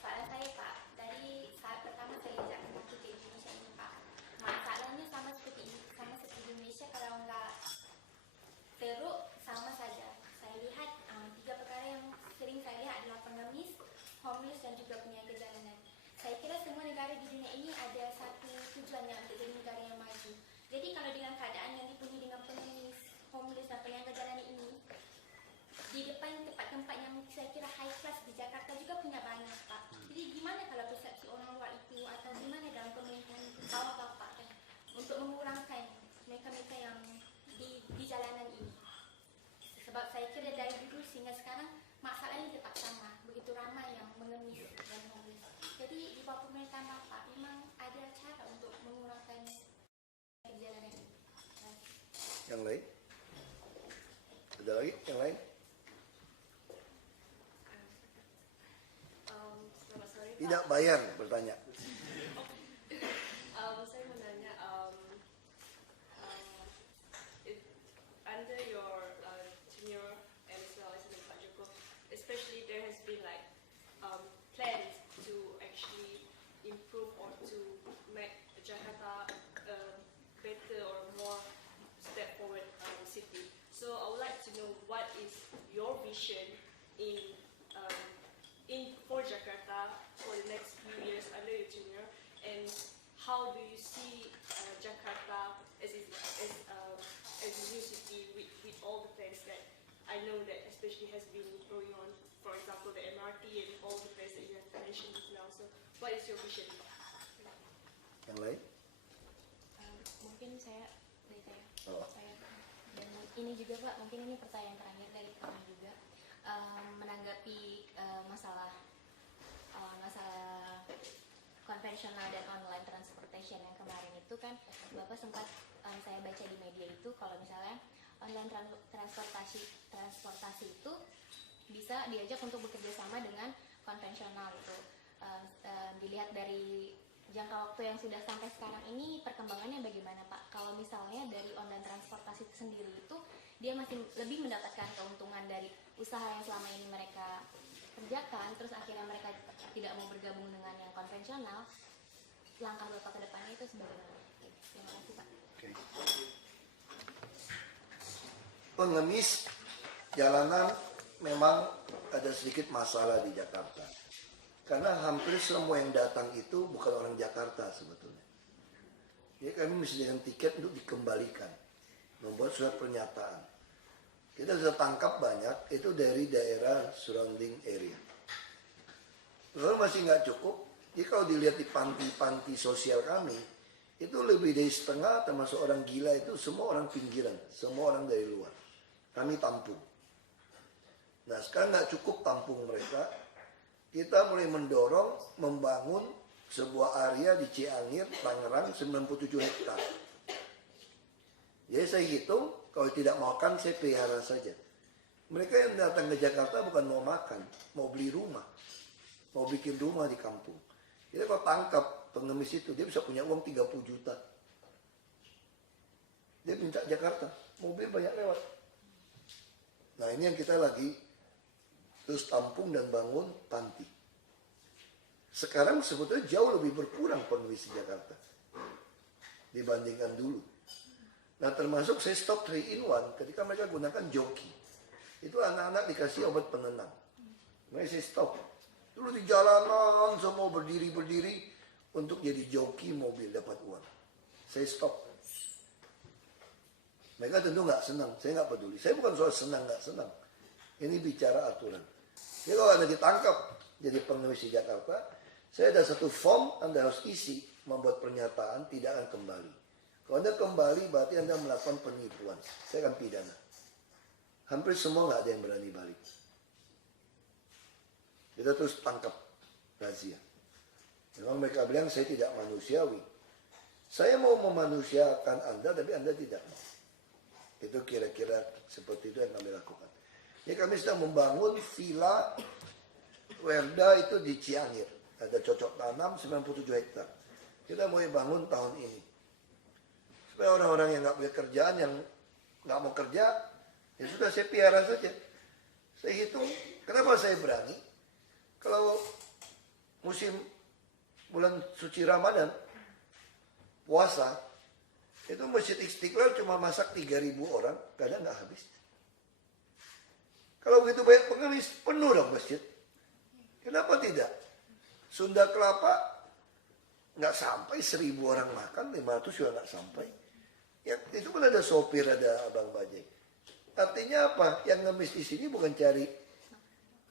Soalan saya, Pak, dari saat pertama saya ajak kaki ke Indonesia ini, Pak, masalahnya sama seperti Indonesia, kalau nggak teruk sama saja. Saya lihat 3 perkara yang sering saya lihat adalah pengemis, homeless, dan juga penyakit jalanan. Saya kira semua negara di dunia ini ada satu tujuannya untuk jadi negara yang maju. Jadi kalau dengan keadaan yang dipenuhi dengan pengemis, homeless, dan penyangga jalanan ini, di depan tempat-tempat yang saya kira high class di Jakarta juga punya banyak, Pak. Jadi gimana kalau persepsi orang luar itu, atau gimana dalam pemerintahan itu, kalau Bapak kan, untuk mengurangkan mereka-mereka yang di jalanan ini? Sebab saya kira dari dulu sehingga sekarang masalahnya tetap sama, begitu ramai yang mengemis dan homeless. Jadi di bawah pemerintahan Bapak memang ada cara untuk mengurangkan jalanan ini. Yang lain? Ada lagi? Yang lain? Selamat sore, Pak. Tidak bayar bertanya. Saya mau nanya, under your tenure and as well as in Pak Joko, especially there has been like plans to actually improve or to make Jakarta a better or more step forward city. So I would like to know what is your vision in for Jakarta for the next few years under your tenure, and how do you see Jakarta as a new city with all the plans that I know that especially has been going on, for example the MRT and all the plans that you have mentioned just now. So what is your vision? Yang lain? Mungkin saya Oh. dan ini juga, Pak, mungkin ini pertanyaan terakhir dari kami juga, menanggapi masalah konvensional dan online transportation yang kemarin itu kan, Bapak sempat saya baca di media itu kalau misalnya online transportasi itu bisa diajak untuk bekerja sama dengan konvensional itu. Dilihat dari jangka waktu yang sudah sampai sekarang ini, perkembangannya bagaimana, Pak? Kalau misalnya dari online transportasi itu sendiri itu dia masih lebih mendapatkan keuntungan dari usaha yang selama ini mereka kerjakan, terus akhirnya mereka tidak mau bergabung dengan yang konvensional, langkah Bapak ke depannya itu sebagaimana? Terima kasih Pak. Oke. Pengemis jalanan memang ada sedikit masalah di Jakarta. Karena hampir semua yang datang itu bukan orang Jakarta sebetulnya. Jadi kami mesti dengan tiket untuk dikembalikan. Membuat surat pernyataan. Kita sudah tangkap banyak, itu dari daerah surrounding area. Lalu masih nggak cukup. Jadi kalau dilihat di panti-panti sosial kami, itu lebih dari setengah termasuk orang gila itu semua orang pinggiran. Semua orang dari luar. Kami tampung. Nah sekarang nggak cukup tampung mereka. Kita mulai mendorong membangun sebuah area di Ciangir, Tangerang 97 hektar. Jadi saya hitung kalau tidak makan saya pelihara saja. Mereka yang datang ke Jakarta bukan mau makan, mau beli rumah, mau bikin rumah di kampung. Jadi kalau tangkap pengemis itu dia bisa punya uang 30 juta. Dia minta Jakarta, mobil banyak lewat. Nah ini yang kita lagi terus tampung dan bangun panti. Sekarang sebetulnya jauh lebih berkurang pengemis di Jakarta dibandingkan dulu. Nah termasuk saya stop 3 in 1 ketika mereka gunakan joki. Itu anak-anak dikasih obat penenang. Mereka saya stop. Dulu di jalanan semua berdiri-berdiri untuk jadi joki mobil dapat uang. Saya stop. Mereka tentu nggak senang, saya nggak peduli. Saya bukan soal senang nggak senang. Ini bicara aturan. Jadi kalau Anda ditangkap jadi pengemis di Jakarta, saya ada satu form Anda harus isi, membuat pernyataan tidak akan kembali. Kalau Anda kembali berarti Anda melakukan penipuan. Saya akan pidana. Hampir semua nggak ada yang berani balik. Kita terus tangkap razia. Memang mereka bilang saya tidak manusiawi. Saya mau memanusiakan Anda tapi Anda tidak mau. Itu kira-kira seperti itu yang kami lakukan. Jadi kami sedang membangun villa Werda itu di Ciangir. Ada cocok tanam 97 hektar. Kita mau bangun tahun ini. Supaya orang-orang yang nggak punya kerjaan, yang nggak mau kerja, ya sudah saya piara saja. Saya hitung, kenapa saya berani? Kalau musim bulan suci Ramadan, puasa, itu Masjid Istiqlal cuma masak 3.000 orang, kadang nggak habis. Kalau begitu banyak pengemis, penuh dong masjid. Kenapa tidak? Sunda Kelapa nggak sampai 1.000 orang makan, 500 juga nggak sampai. Ya, itu kan ada sopir, ada abang bajai. Artinya apa? Yang ngemis di sini bukan cari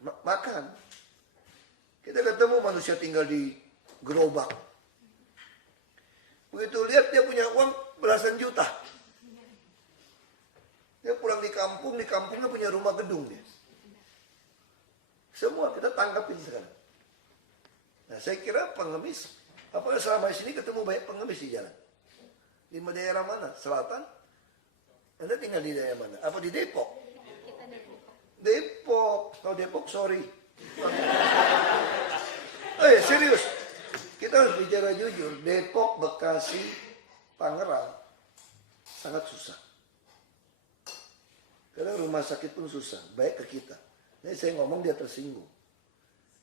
makan. Kita ketemu manusia tinggal di gerobak. Begitu lihat dia punya uang belasan juta. Dia pulang di kampungnya punya rumah gedung dia. Semua kita tangkapin sekarang. Nah saya kira pengemis, apalagi selama di sini ketemu banyak pengemis di jalan. Di daerah mana? Selatan? Anda tinggal di daerah mana? Apa di Depok? Kita dari Depok. Depok. Kalau Depok sorry. Oh ya serius. Kita harus bicara jujur. Depok, Bekasi, Tangerang sangat susah. Karena rumah sakit pun susah, baik ke kita. Jadi saya ngomong dia tersinggung.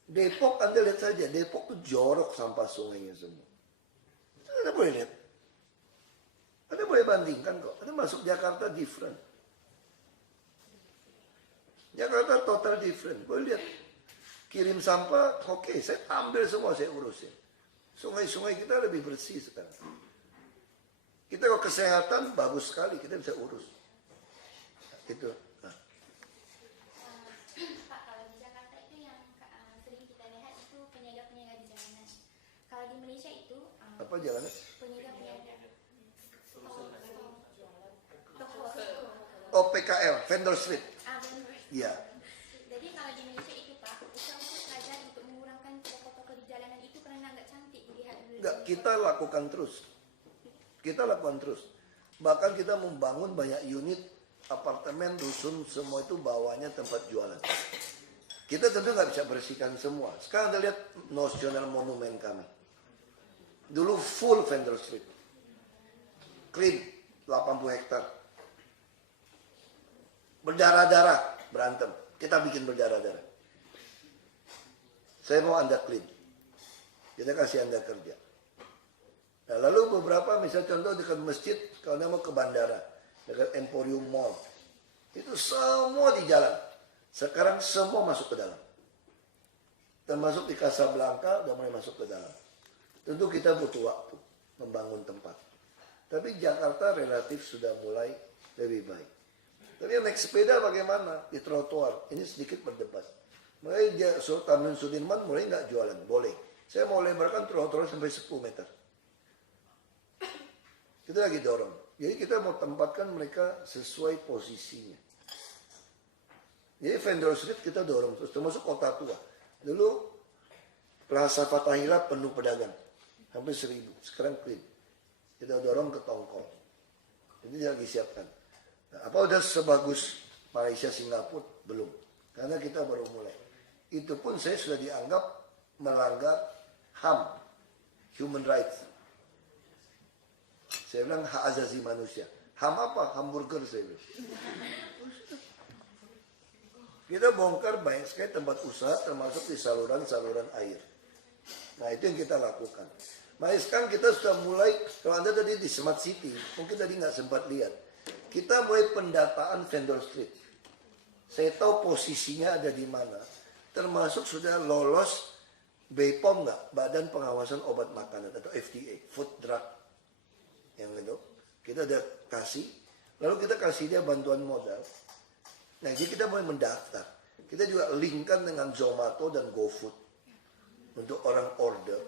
Depok Anda lihat saja, Depok tuh jorok sampah sungainya semua. Anda boleh lihat. Anda boleh bandingkan kok. Anda masuk Jakarta different. Jakarta total different. Boleh lihat. Kirim sampah, oke, saya ambil semua, saya urusin. Sungai-sungai kita lebih bersih sekarang. Kita kalau kesehatan bagus sekali, kita bisa urus. Itu. Nah. Pak, kalau di Jakarta itu yang sering kita lihat itu peniaga-peniaga di jalanan. Kalau di Malaysia itu Apa jalanan? peniaga-peniaga toko. Oh PKL, vendor street. Benar. Iya. Jadi kalau di Malaysia itu Pak, usaha kerajaan untuk mengurangkan toko-toko di jalanan itu karena nggak cantik dilihat dulu. Enggak, kita lakukan terus. Kita lakukan terus. Bahkan kita membangun banyak unit apartemen, dusun, semua itu bawahnya tempat jualan. Kita tentu nggak bisa bersihkan semua. Sekarang Anda lihat National Monument kami. Dulu full vendor street. Clean, 80 hektar. Berdarah-darah, berantem. Kita bikin berdarah-darah. Saya mau Anda clean. Kita kasih Anda kerja. Nah, lalu beberapa misal contoh dekat masjid, kalau Anda mau ke bandara, dekat Emporium Mall, itu semua di jalan. Sekarang semua masuk ke dalam. Termasuk di Casablanca udah mulai masuk ke dalam. Tentu kita butuh waktu membangun tempat. Tapi Jakarta relatif sudah mulai lebih baik. Tapi yang naik sepeda bagaimana? Di trotoar. Ini sedikit berdebat. Mulai Tamrin Sudirman mulai nggak jualan. Boleh. Saya mau lebarkan trotoar sampai 10 meter. Kita lagi dorong. Jadi kita mau tempatkan mereka sesuai posisinya. Jadi vendor street kita dorong terus. Termasuk kota tua. Dulu Plaza Fatahila penuh pedagang. Hampir 1000. Sekarang clean. Kita dorong ke Tongkol. Ini lagi siapkan. Nah, apa udah sebagus Malaysia, Singapura? Belum. Karena kita baru mulai. Itu pun saya sudah dianggap melanggar HAM. Human rights. Saya bilang hak asasi manusia. HAM apa? Hamburger saya bilang. Kita bongkar banyak sekali tempat usaha termasuk di saluran-saluran air. Nah itu yang kita lakukan. Nah sekarang kita sudah mulai, kalau Anda tadi di Smart City, mungkin tadi nggak sempat lihat. Kita mulai pendataan vendor street. Saya tahu posisinya ada di mana. Termasuk sudah lolos BPOM nggak? Badan Pengawasan Obat Makanan atau FDA, Food Drug. Yang itu, kita udah kasih. Lalu kita kasih dia bantuan modal. Nah jadi kita mulai mendaftar. Kita juga linkkan dengan Zomato dan GoFood. Untuk orang order.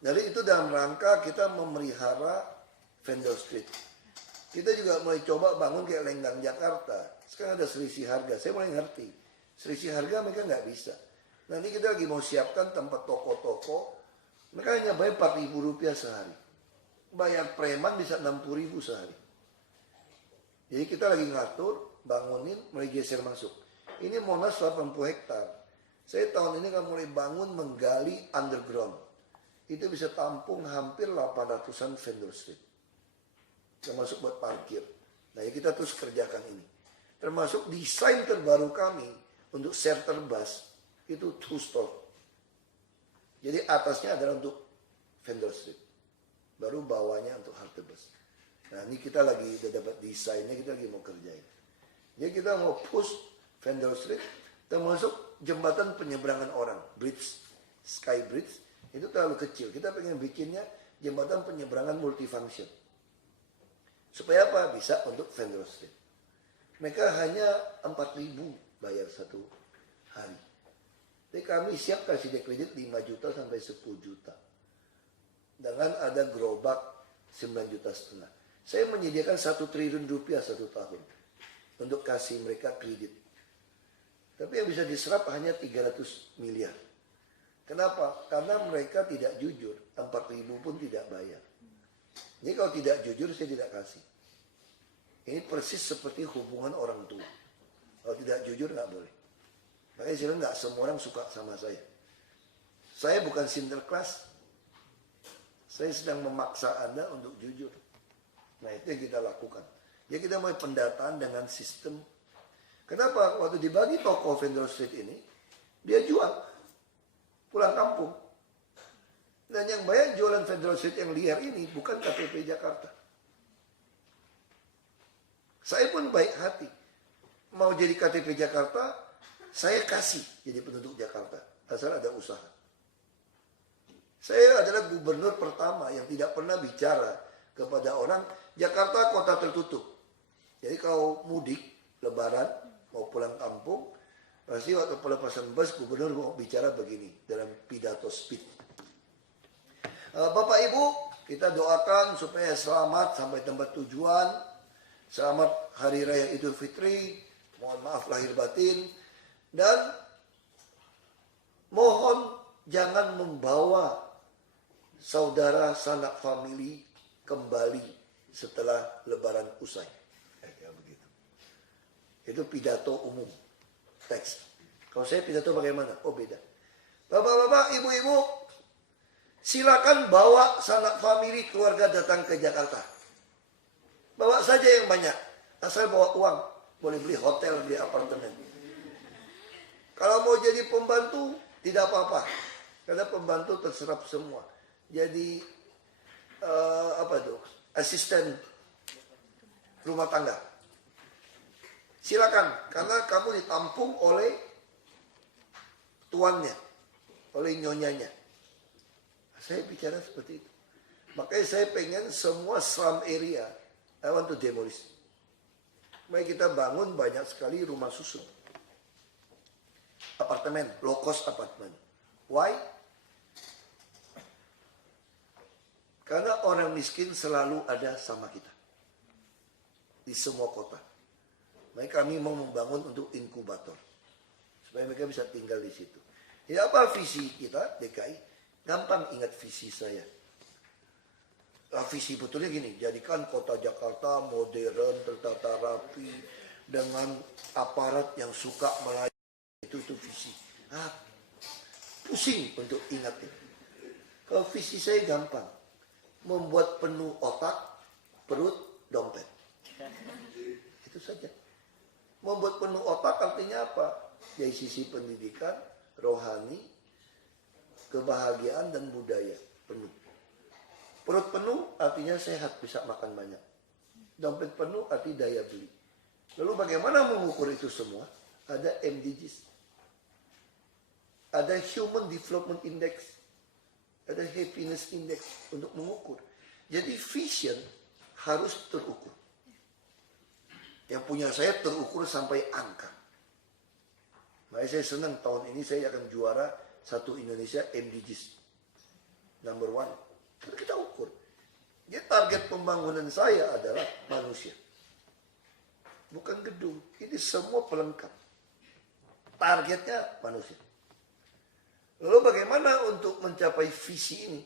Dari itu dalam rangka kita memelihara vendor street. Kita juga mulai coba bangun kayak Lenggang Jakarta. Sekarang ada selisih harga. Saya mulai ngerti. Selisih harga mereka nggak bisa. Nanti kita lagi mau siapkan tempat toko-toko. Mereka hanya bayar Rp4.000 sehari. Bayar preman bisa Rp60.000 sehari. Jadi kita lagi ngatur, bangunin, mulai geser masuk. Ini Monas 80 hektar. Saya tahun ini kan mulai bangun menggali underground. Itu bisa tampung hampir 800-an vendor street. Termasuk buat parkir. Nah ya kita terus kerjakan ini. Termasuk desain terbaru kami untuk shelter bus itu 2 store. Jadi atasnya adalah untuk vendor street. Baru bawahnya untuk halte bus. Nah ini kita lagi udah dapat desainnya, kita lagi mau kerjain. Jadi kita mau push vendor street termasuk jembatan penyeberangan orang, bridge, sky bridge. Itu terlalu kecil. Kita pengen bikinnya jembatan penyeberangan multifunction. Supaya apa? Bisa untuk vendor street. Mereka hanya 4.000 bayar satu hari. Jadi kami siap kasih dia kredit 5 juta sampai 10 juta. Dengan ada gerobak 9,5 juta. Saya menyediakan 1 triliun rupiah 1 tahun. Untuk kasih mereka kredit. Tapi yang bisa diserap hanya 300 miliar. Kenapa? Karena mereka tidak jujur. 4.000 pun tidak bayar. Jadi kalau tidak jujur saya tidak kasih. Ini persis seperti hubungan orang tua. Kalau tidak jujur nggak boleh. Makanya saya bilang nggak semua orang suka sama saya. Saya bukan sinterklas. Saya sedang memaksa Anda untuk jujur. Nah itu yang kita lakukan. Jadi kita mulai pendataan dengan sistem. Kenapa? Waktu dibagi toko vendor street ini, dia jual. Pulang kampung. Dan yang bayar jualan vendor street yang liar ini bukan KTP Jakarta. Saya pun baik hati. Mau jadi KTP Jakarta, saya kasih jadi penduduk Jakarta. Asal ada usaha. Saya adalah gubernur pertama yang tidak pernah bicara kepada orang, Jakarta kota tertutup. Jadi kalau mudik, lebaran, mau pulang kampung, pasti waktu pelepasan bus, gubernur mau bicara begini dalam pidato speech. Bapak Ibu, kita doakan supaya selamat sampai tempat tujuan. Selamat Hari Raya Idul Fitri. Mohon maaf lahir batin. Dan mohon jangan membawa saudara sanak famili kembali setelah lebaran usai. Ya, begitu. Itu pidato umum. Teks. Kalau saya pidato bagaimana? Oh beda. Bapak-bapak, ibu-ibu, silakan bawa sanak famili keluarga datang ke Jakarta. Bawa saja yang banyak. Asal bawa uang. Boleh beli hotel, beli apartemen. Kalau mau jadi pembantu, Tidak apa-apa, karena pembantu terserap semua. Jadi asisten rumah tangga. Silakan, karena kamu ditampung oleh tuannya, oleh nyonyanya. Saya bicara seperti itu. Makanya saya pengen semua slum area, I want to demolish. Mari kita bangun banyak sekali rumah susun. Apartemen, low cost apartemen. Why? Karena orang miskin selalu ada sama kita. Di semua kota. Maka kami mau membangun untuk inkubator. Supaya mereka bisa tinggal di situ. Jadi apa visi kita, DKI? Gampang ingat visi saya. Visi betulnya gini, jadikan kota Jakarta modern, tertata rapi, dengan aparat yang suka melayani. Itu visi. Pusing untuk ingat itu. Kalau visi saya gampang. Membuat penuh otak, perut, dompet. Itu saja. Membuat penuh otak artinya apa? Dari sisi pendidikan, rohani, kebahagiaan, dan budaya. Penuh. Perut penuh artinya sehat, bisa makan banyak. Dompet penuh arti daya beli. Lalu bagaimana mengukur itu semua? Ada MDGs. Ada Human Development Index. Ada Happiness Index untuk mengukur. Jadi vision harus terukur. Yang punya saya terukur sampai angka. Makanya saya senang tahun ini saya akan juara satu Indonesia MDGs. Number 1. Karena kita ukur. Jadi target pembangunan saya adalah manusia. Bukan gedung. Ini semua pelengkap. Targetnya manusia. Lalu bagaimana untuk mencapai visi ini?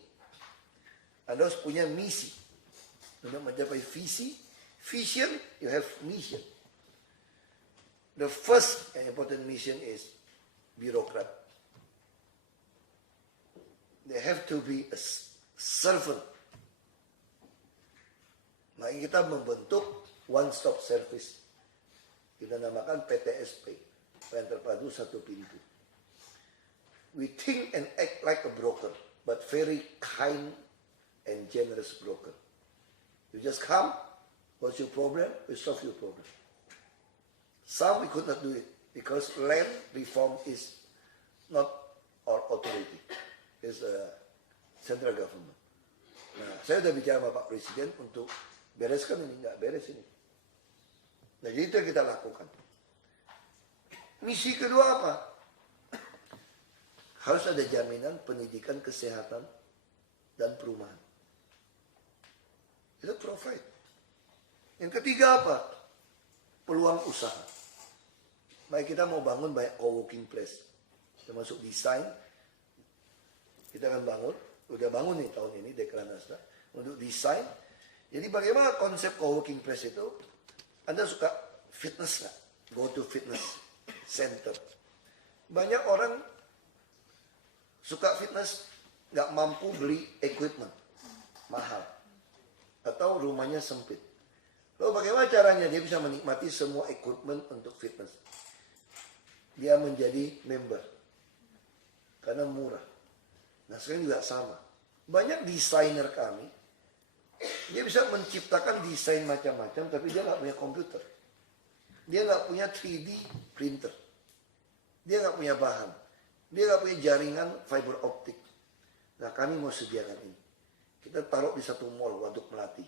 Anda harus punya misi. Untuk mencapai visi, vision, you have mission. The first and important mission is birokrat. They have to be a servant. Maka kita membentuk one-stop service. Kita namakan PTSP. Pelayanan terpadu satu pintu. We think and act like a broker, but very kind and generous broker. You just come, what's your problem? We solve your problem. Some we could not do it because land reform is not our authority. It's a central government. Nah, saya sudah bicara sama Pak Presiden untuk bereskan ini, nggak beres ini. Nah, jadi itu yang kita lakukan. Misi kedua apa? Harus ada jaminan pendidikan, kesehatan, dan perumahan. Itu provide. Yang ketiga apa? Peluang usaha. Baik kita mau bangun banyak co-working place. Termasuk desain. Kita akan bangun. Udah bangun nih tahun ini Dekranasda. Untuk desain. Jadi bagaimana konsep co-working place itu? Anda suka fitness nggak? Go to fitness center. Banyak orang suka fitness nggak mampu beli equipment mahal atau rumahnya sempit. Lalu bagaimana caranya dia bisa menikmati semua equipment untuk fitness? Dia menjadi member karena murah. Nah sekarang juga sama. Banyak desainer kami dia bisa menciptakan desain macam-macam tapi dia nggak punya komputer. Dia nggak punya 3D printer. Dia nggak punya bahan. Dia nggak punya jaringan fiber optik. Nah kami mau sediakan ini. Kita taruh di satu mall, Waduk Melati.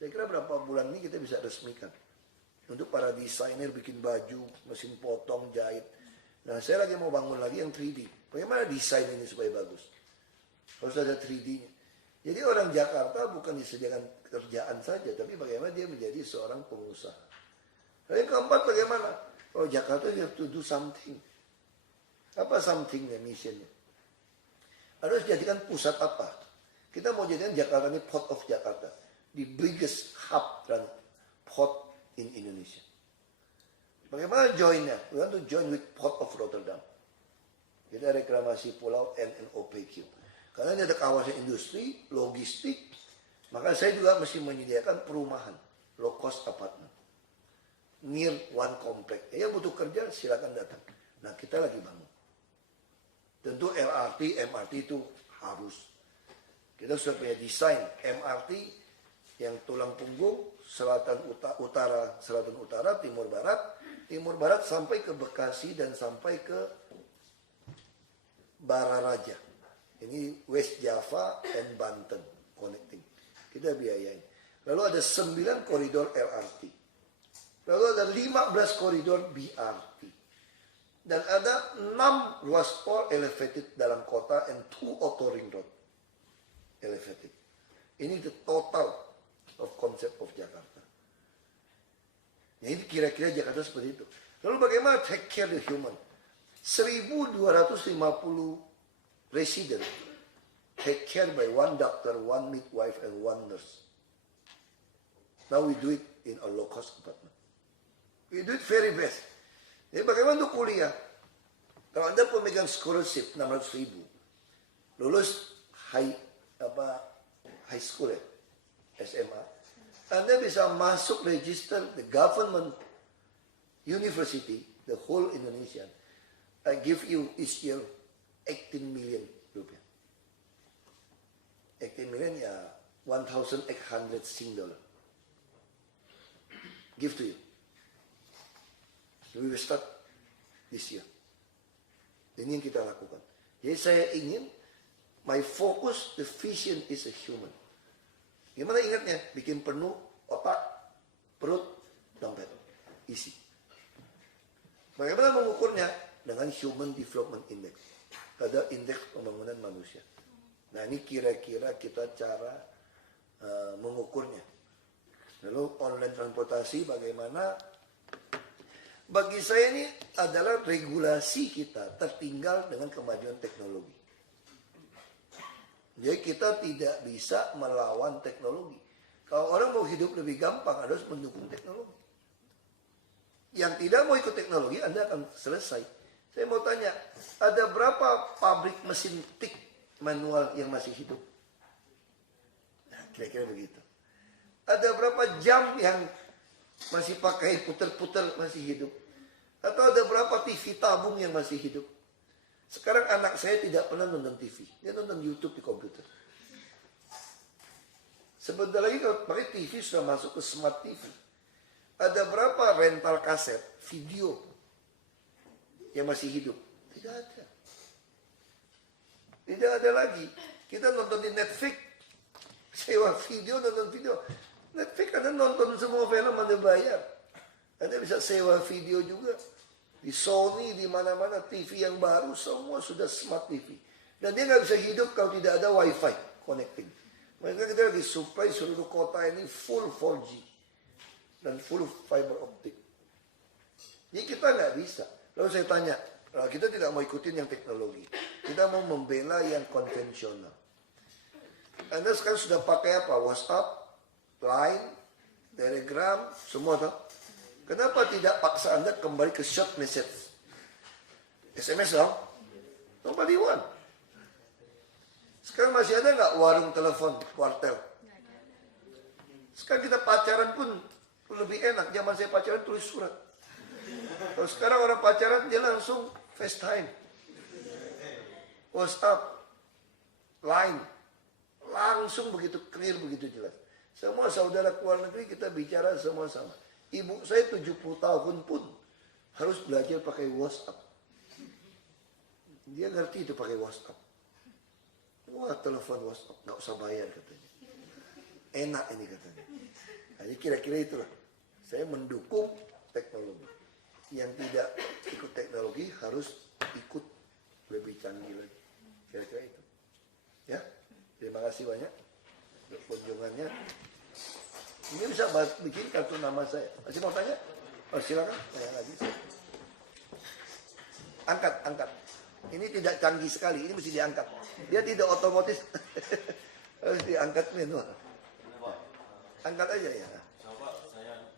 Saya kira berapa bulan ini kita bisa resmikan. Untuk para desainer bikin baju, mesin potong, jahit. Nah saya lagi mau bangun lagi yang 3D. Bagaimana desain ini supaya bagus? Harus ada 3D-nya. Jadi orang Jakarta bukan disediakan kerjaan saja, tapi bagaimana dia menjadi seorang pengusaha. Lalu yang keempat bagaimana? Oh Jakarta you have to do something. Apa somethingnya, missionnya? Harus jadikan pusat apa? Kita mau jadikan Jakarta ini Port of Jakarta. The biggest hub dan port in Indonesia. Bagaimana joinnya? We want to join with Port of Rotterdam. Kita reklamasi pulau NNOPQ. Karena ini ada kawasan industri, logistik. Maka saya juga mesti menyediakan perumahan. Low cost apartment. Near one complex. Yang butuh kerja silakan datang. Nah kita lagi bangun. Tentu LRT, MRT itu harus. Kita sudah punya desain MRT yang tulang punggung selatan utara, timur barat sampai ke Bekasi dan sampai ke Bararaja. Ini West Java and Banten connecting. Kita biayain. Lalu ada 9 koridor LRT. Lalu ada 15 koridor BRT. Dan ada 6 ruas tol elevated dalam kota and 2 auto ring road elevated. Ini the total of concept of Jakarta. Jadi kira-kira Jakarta seperti itu. Lalu bagaimana take care the human? 1.250 resident take care by 1 doctor, 1 midwife, and 1 nurse. Now we do it in a low-cost apartment. We do it very best. Jadi bagaimana untuk kuliah? Kalau Anda pemegang scholarship 600.000, lulus high school ya, SMA, Anda bisa masuk register the government university, the whole Indonesia. I give you each year 18 million rupiah. 18 million ya 1,800 Sing dollar. Give to you. We will start this year. Ini yang kita lakukan. Jadi saya ingin my focus, the vision is a human. Gimana ingatnya? Bikin penuh otak, perut, dompet. Isi. Bagaimana mengukurnya? Dengan Human Development Index. Ada indeks pembangunan manusia. Nah ini kira-kira kita cara mengukurnya. Lalu online transportasi bagaimana? Bagi saya ini adalah regulasi kita tertinggal dengan kemajuan teknologi. Jadi kita tidak bisa melawan teknologi. Kalau orang mau hidup lebih gampang harus mendukung teknologi. Yang tidak mau ikut teknologi Anda akan selesai. Saya mau tanya, ada berapa pabrik mesin tik manual yang masih hidup? Nah, kira-kira begitu. Ada berapa jam yang masih pakai puter-puter masih hidup? Atau ada berapa TV tabung yang masih hidup? Sekarang anak saya tidak pernah nonton TV. Dia nonton YouTube di komputer. Sebentar lagi kalau pakai TV sudah masuk ke smart TV. Ada berapa rental kaset, video yang masih hidup? Tidak ada. Tidak ada lagi. Kita nonton di Netflix. Sewa video, nonton video. Netflix Anda nonton semua film Anda bayar. Anda bisa sewa video juga. Di Sony, di mana-mana TV yang baru semua sudah smart TV. Dan dia nggak bisa hidup kalau tidak ada wifi connecting. Mereka kita lagi supply seluruh kota ini full 4G dan full fiber optic. Jadi kita nggak bisa. Lalu saya tanya, kita tidak mau ikutin yang teknologi. Kita mau membela yang konvensional. Anda sekarang sudah pakai apa? WhatsApp, Line, Telegram, semua tuh. Kenapa tidak paksa Anda kembali ke short message? SMS dong? Nobody want. Sekarang masih ada nggak warung telepon kuartel? Sekarang kita pacaran pun lebih enak. Zaman saya pacaran tulis surat. Kalau sekarang orang pacaran dia langsung FaceTime, WhatsApp, Line, langsung begitu clear, begitu jelas. Semua saudara keluar negeri kita bicara sama-sama. Ibu saya 70 tahun pun harus belajar pakai WhatsApp. Dia ngerti itu pakai WhatsApp. Wah, telepon WhatsApp nggak usah bayar katanya. Enak ini katanya. Jadi kira-kira itulah. Saya mendukung teknologi. Yang tidak ikut teknologi harus ikut lebih canggih lagi. Kira-kira itu. Ya, terima kasih banyak untuk kunjungannya. Ini bisa bikin kartu nama saya. Masih mau tanya? Oh, silakan. Tanya lagi. Angkat. Ini tidak canggih sekali. Ini mesti diangkat. Dia tidak otomatis. Harus diangkat manual. Angkat aja ya. Coba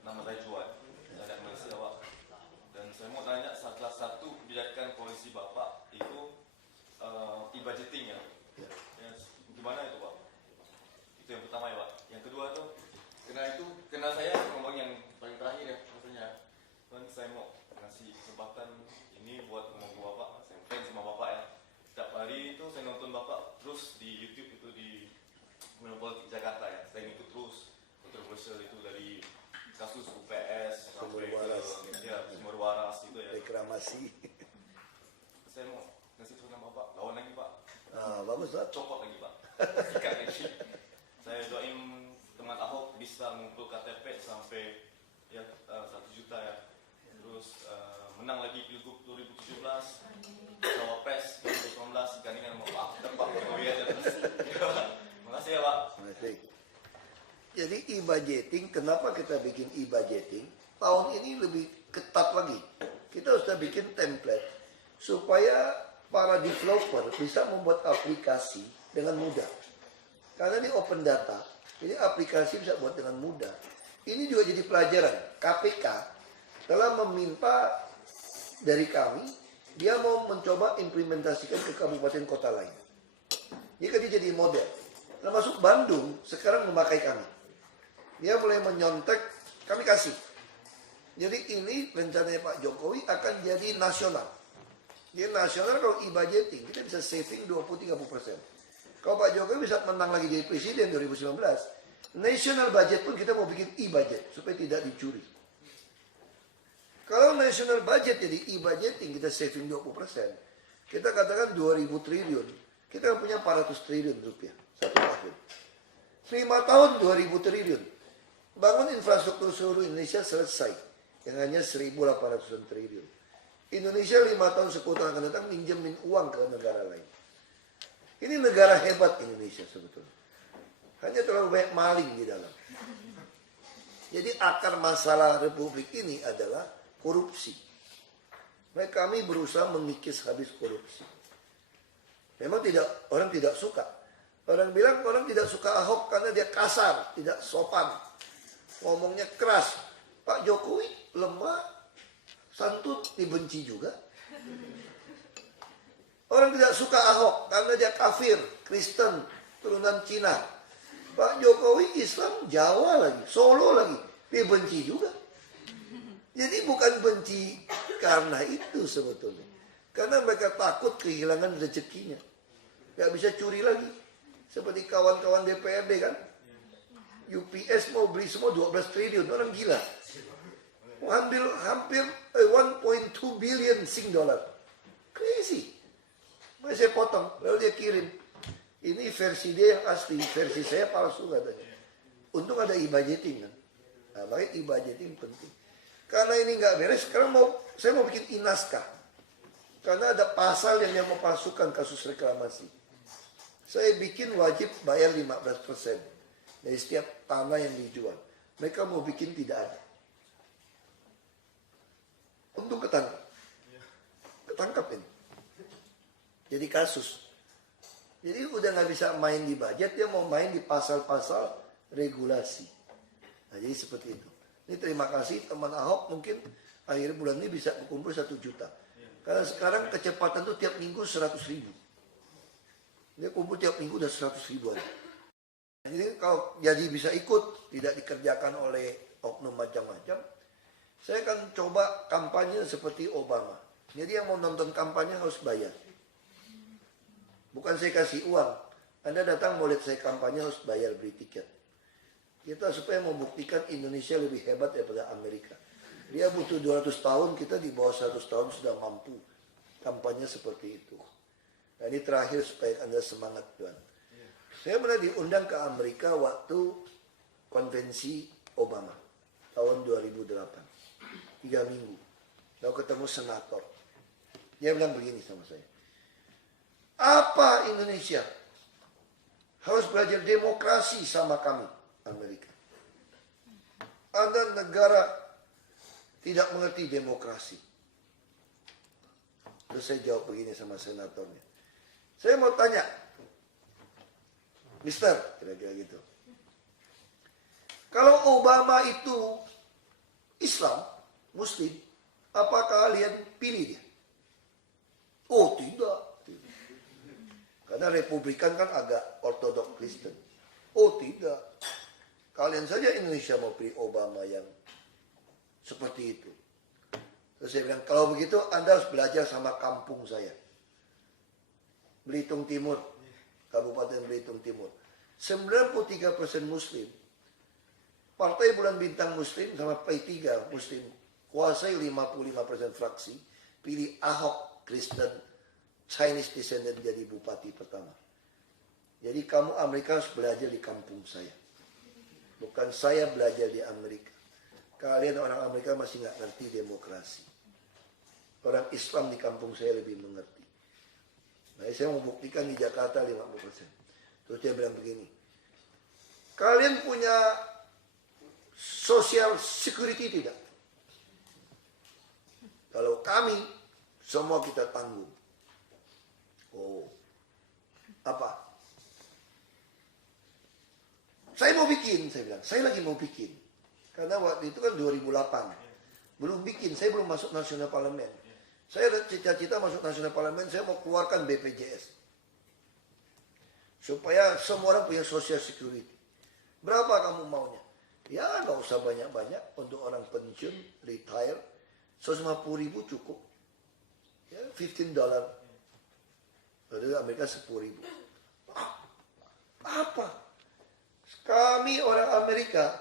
nama saya Juan. Saya dari Malaysia, Pak. Dan saya mau tanya salah satu kebijakan polisi Bapak itu e-budgeting ya. Gimana itu, Pak? Itu yang pertama ya, Pak. Yang kedua tuh Kena saya ngomong yang paling terakhir ya, maksudnya kan saya mau ngasih kesempatan ini buat ngomong ke Bapak, saya fans sama Bapak ya. Tidak kasih. Saya mau ngasih tahu nama Bapak, lawan lagi Pak. Bagus Pak. Copot lagi Pak. Sikat lagi. Saya doain teman Ahok bisa mengumpul KTP sampai ya 1 juta ya. Terus menang lagi Pilgub 2017, Cawapres 2019, gandingan sama Pak Jokowi aja. Terima kasih ya Pak. Baik. Jadi e-budgeting, kenapa kita bikin e-budgeting? Tahun ini lebih ketat lagi. Kita sudah bikin template supaya para developer bisa membuat aplikasi dengan mudah. Karena ini open data, jadi aplikasi bisa buat dengan mudah. Ini juga jadi pelajaran. KPK telah meminta dari kami, dia mau mencoba implementasikan ke kabupaten kota lain. Jika dia jadi model, termasuk Bandung sekarang memakai kami. Dia mulai menyontek, kami kasih. Jadi ini rencananya Pak Jokowi akan jadi nasional. Dia nasional kalau e-budgeting, kita bisa saving 20-30%. Kalau Pak Jokowi bisa menang lagi jadi presiden 2019, national budget pun kita mau bikin e-budget supaya tidak dicuri. Kalau national budget jadi e-budgeting, kita saving 20%. Kita katakan 2.000 triliun, kita punya 400 triliun rupiah satu tahun. 5 tahun 2.000 triliun. Bangun infrastruktur seluruh Indonesia selesai. Yang hanya 1.800 triliun. Indonesia 5 tahun 10 tahun akan datang minjemin uang ke negara lain. Ini negara hebat Indonesia sebetulnya. Hanya terlalu banyak maling di dalam. Jadi akar masalah republik ini adalah korupsi. Mereka kami berusaha mengikis habis korupsi. Memang orang tidak suka. Orang bilang orang tidak suka Ahok karena dia kasar, tidak sopan. Ngomongnya keras. Pak Jokowi lemah, santun, dibenci juga. Orang tidak suka Ahok karena dia kafir, Kristen, turunan Cina. Pak Jokowi Islam, Jawa lagi, Solo lagi, dibenci juga. Jadi bukan benci karena itu sebetulnya. Karena mereka takut kehilangan rezekinya. Gak bisa curi lagi. Seperti kawan-kawan DPRD kan. UPS mau beli semua 12 triliun, orang gila. Ambil hampir 1.2 billion Sing dollar. Crazy. Maka saya potong, lalu dia kirim. Ini versi dia yang asli, versi saya palsu katanya. Untung ada e-budgeting kan. Nah, makanya e-budgeting penting. Karena ini nggak beres, sekarang saya mau bikin inaskah. Karena ada pasal yang mau masukkan kasus reklamasi. Saya bikin wajib bayar 15% dari setiap tanah yang dijual. Mereka mau bikin tidak ada. Untung ketangkap. Ketangkap ini. Jadi kasus. Jadi udah nggak bisa main di budget, dia mau main di pasal-pasal regulasi. Nah jadi seperti itu. Ini terima kasih teman Ahok, mungkin akhir bulan ini bisa berkumpul 1 juta. Karena sekarang kecepatan itu tiap minggu 100.000. Dia kumpul tiap minggu udah 100.000 aja. Jadi kalau jadi bisa ikut, tidak dikerjakan oleh oknum macam-macam. Saya akan coba kampanye seperti Obama. Jadi yang mau nonton kampanye harus bayar. Bukan saya kasih uang. Anda datang mau lihat saya kampanye harus bayar beli tiket. Kita supaya membuktikan Indonesia lebih hebat daripada Amerika. Dia butuh 200 tahun, kita di bawah 100 tahun sudah mampu. Kampanye seperti itu. Nah ini terakhir supaya Anda semangat Tuhan. Saya pernah diundang ke Amerika waktu konvensi Obama. Tahun 2008. 3 minggu. Lalu ketemu senator. Dia bilang begini sama saya. Apa Indonesia harus belajar demokrasi sama kami, Amerika. Anda negara tidak mengerti demokrasi. Terus saya jawab begini sama senatornya. Saya mau tanya, Mister, kira-kira gitu. Kalau Obama itu Islam, Muslim, apakah kalian pilih dia? Oh tidak. Karena Republikan kan agak ortodok Kristen. Oh tidak. Kalian saja Indonesia mau pilih Obama yang seperti itu. Terus saya bilang, kalau begitu Anda harus belajar sama kampung saya. Belitung Timur. Kabupaten Belitung Timur. 93% Muslim. Partai Bulan Bintang Muslim sama P3 Muslim. Kuasai 55% fraksi. pilih Ahok Kristen Chinese descendant jadi bupati pertama. Jadi kamu Amerika harus belajar di kampung saya. Bukan saya belajar di Amerika. Kalian orang Amerika masih nggak ngerti demokrasi. Orang Islam di kampung saya lebih mengerti. Nah, saya mau buktikan di Jakarta 50%. Terus dia bilang begini. Kalian punya social security tidak? Kalau kami, semua kita tanggung. Oh, apa? Saya mau bikin, saya bilang. Saya lagi mau bikin. Karena waktu itu kan 2008. Belum bikin, saya belum masuk nasional parlemen. Saya ada cita-cita masuk nasional parlemen, saya mau keluarkan BPJS. Supaya semua orang punya social security. Berapa kamu maunya? Ya nggak usah banyak-banyak untuk orang pensiun, retire. 150.000 cukup. Ya, $15. Lalu Amerika 10.000. Apa? Kami orang Amerika,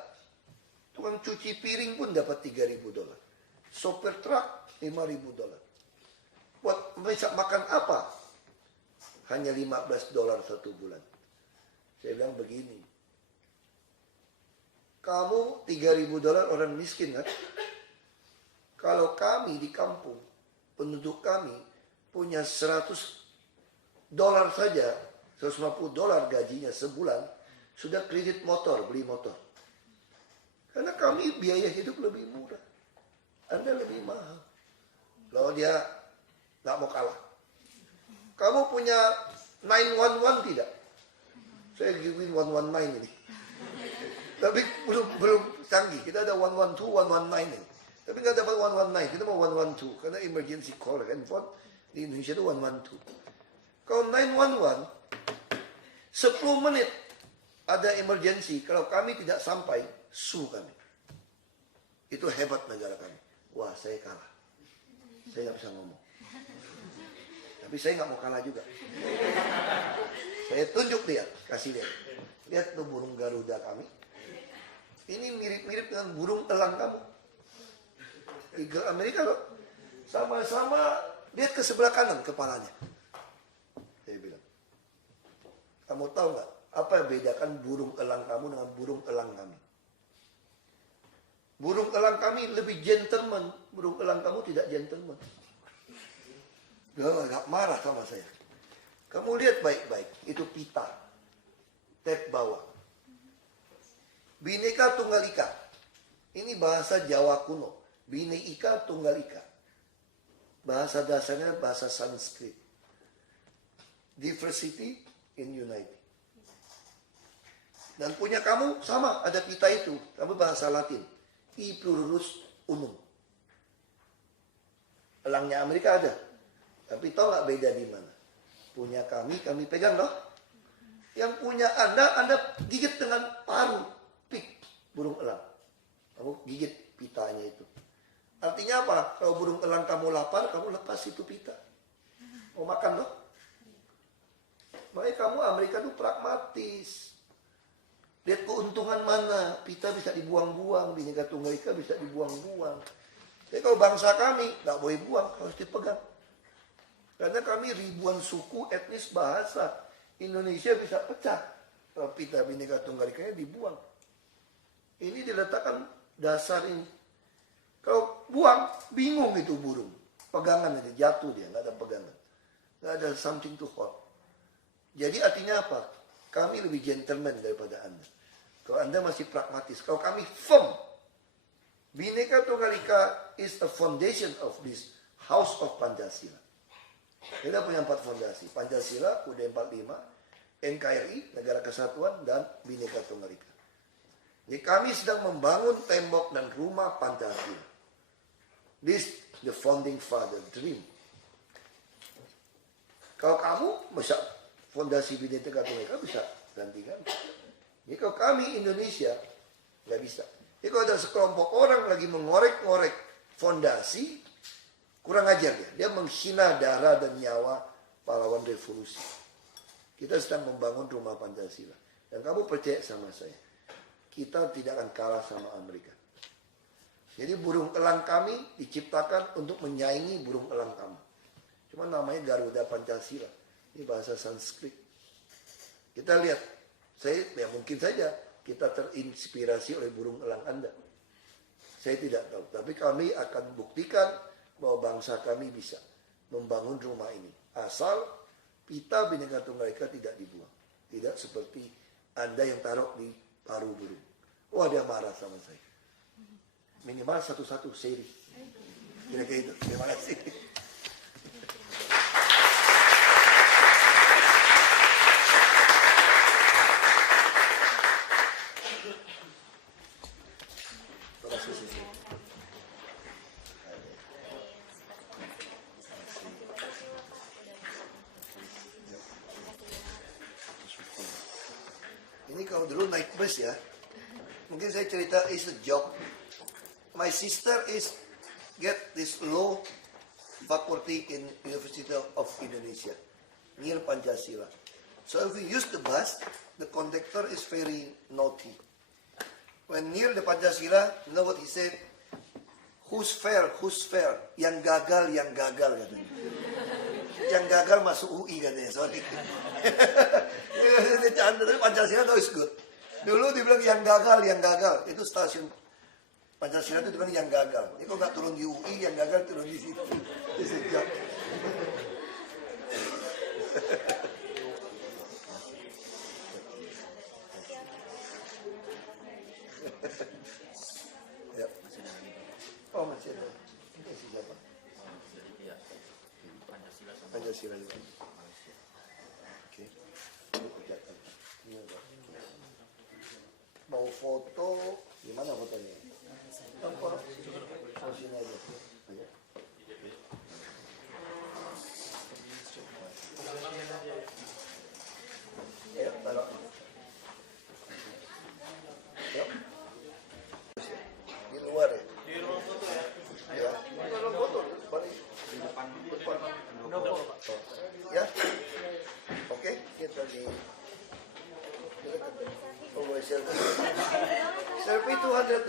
tukang cuci piring pun dapat $3.000. Sopir truk $5.000. Buat bisa makan apa? Hanya $15 satu bulan. Saya bilang begini. Kamu $3.000 orang miskin kan? Kalau kami di kampung, penduduk kami punya $100 saja, $150 gajinya sebulan, sudah kredit motor, beli motor. Karena kami biaya hidup lebih murah. Anda lebih mahal. Lalu dia nggak mau kalah. Kamu punya 911 tidak? Saya gituin 119 ini. Tapi belum canggih. Kita ada 112, 119 ini. Tapi nggak dapat 119. Kita mau 112 karena emergency call handphone di Indonesia itu 112. Kalau 911 10 menit ada emergency. Kalau kami tidak sampai, sue kami. Itu hebat negara kami. Wah, saya kalah. Saya nggak bisa ngomong. Tapi saya nggak mau kalah juga. Saya tunjuk dia, kasih lihat. Lihat tuh burung Garuda kami. Ini mirip-mirip dengan burung elang kamu. Eagle Amerika loh. Sama-sama, lihat ke sebelah kanan kepalanya. Saya bilang. Kamu tahu nggak? Apa yang bedakan burung elang kamu dengan burung elang kami? Burung elang kami lebih gentleman. Burung elang kamu tidak gentleman. Dia agak marah sama saya. Kamu lihat baik-baik. Itu pita. Tab bawah. Bhinneka Tunggal Ika. Ini bahasa Jawa kuno. Bhinneka Tunggal Ika. Bahasa dasarnya bahasa Sanskrit. Diversity in unity. Dan punya kamu sama, ada pita itu. Kamu bahasa Latin. I pluribus unum. Elangnya Amerika ada. Tapi tahu nggak beda di mana? Punya kami pegang loh. Yang punya Anda gigit dengan paru. Pik, burung elang. Kamu gigit pitanya itu. Artinya apa? Kalau burung elang kamu lapar, kamu lepas itu pita. Mau makan loh. Makanya kamu Amerika itu pragmatis. Lihat keuntungan mana. Pita bisa dibuang-buang. Bhinneka Tunggal Ika bisa dibuang-buang. Jadi kalau bangsa kami, nggak boleh buang. Harus dipegang. Karena kami ribuan suku, etnis, bahasa. Indonesia bisa pecah. Kalau pita Bhinneka Tunggal Ika dibuang. Ini diletakkan dasar ini. Kalau buang, bingung itu burung. Pegangan aja, jatuh dia. Nggak ada pegangan. Nggak ada something to hold. Jadi artinya apa? Kami lebih gentleman daripada Anda. Kalau Anda masih pragmatis. Kalau kami firm. Bhinneka Tunggal Ika is the foundation of this House of Pancasila. Kita punya 4 fondasi. Pancasila, UUD 45, NKRI, Negara Kesatuan, dan Bhinneka Tunggal Ika. Jadi kami sedang membangun tembok dan rumah Pancasila. This the founding father dream. Kalau kamu bisa fondasi Bhinneka Tunggal Ika bisa gantikan. Jadi kalau kami Indonesia nggak bisa. Jadi kalau ada sekelompok orang lagi mengorek-ngorek fondasi, kurang ajar dia. Dia menghina darah dan nyawa pahlawan revolusi. Kita sedang membangun rumah Pancasila. Dan kamu percaya sama saya. Kita tidak akan kalah sama Amerika. Jadi burung elang kami diciptakan untuk menyaingi burung elang kamu. Cuma namanya Garuda Pancasila. Ini bahasa Sanskrit. Kita lihat, ya mungkin saja kita terinspirasi oleh burung elang Anda. Saya tidak tahu, tapi kami akan buktikan bahwa bangsa kami bisa membangun rumah ini. Asal pita Bhinneka Tunggal Ika tidak dibuang. Tidak seperti Anda yang taruh di paru burung. Wah, dia marah sama saya. Minimal satu-satu seri. Kira-kira itu. Terima kasih. Ini kalau dulu naik bus ya, mungkin saya cerita is a joke. My sister is get this law faculty in University of Indonesia near Pancasila. So if we use the bus, the conductor is very naughty. When near the Pancasila, you know what he said? Who's fair? Who's fair? Yang gagal katanya. Yang gagal masuk UI katanya, sorry. Ini canda, tapi Pancasila itu is good. Dulu dibilang yang gagal. Itu stasiun Pancasila itu dibilang yang gagal. Ini kok nggak turun di UI, yang gagal turun di situ. Di sejak. Ya. Oh masih ada. Masih siapa? Pancasila juga. Oke. Mau foto, gimana fotonya? Apa? Oh, sini aja. Ayo, taruh. Yuk. Di luar ya? Di ruang foto ya? Ya, di ruang foto. Balik. Di depan. Ya? Oke, kita di... Oh, selfie $200.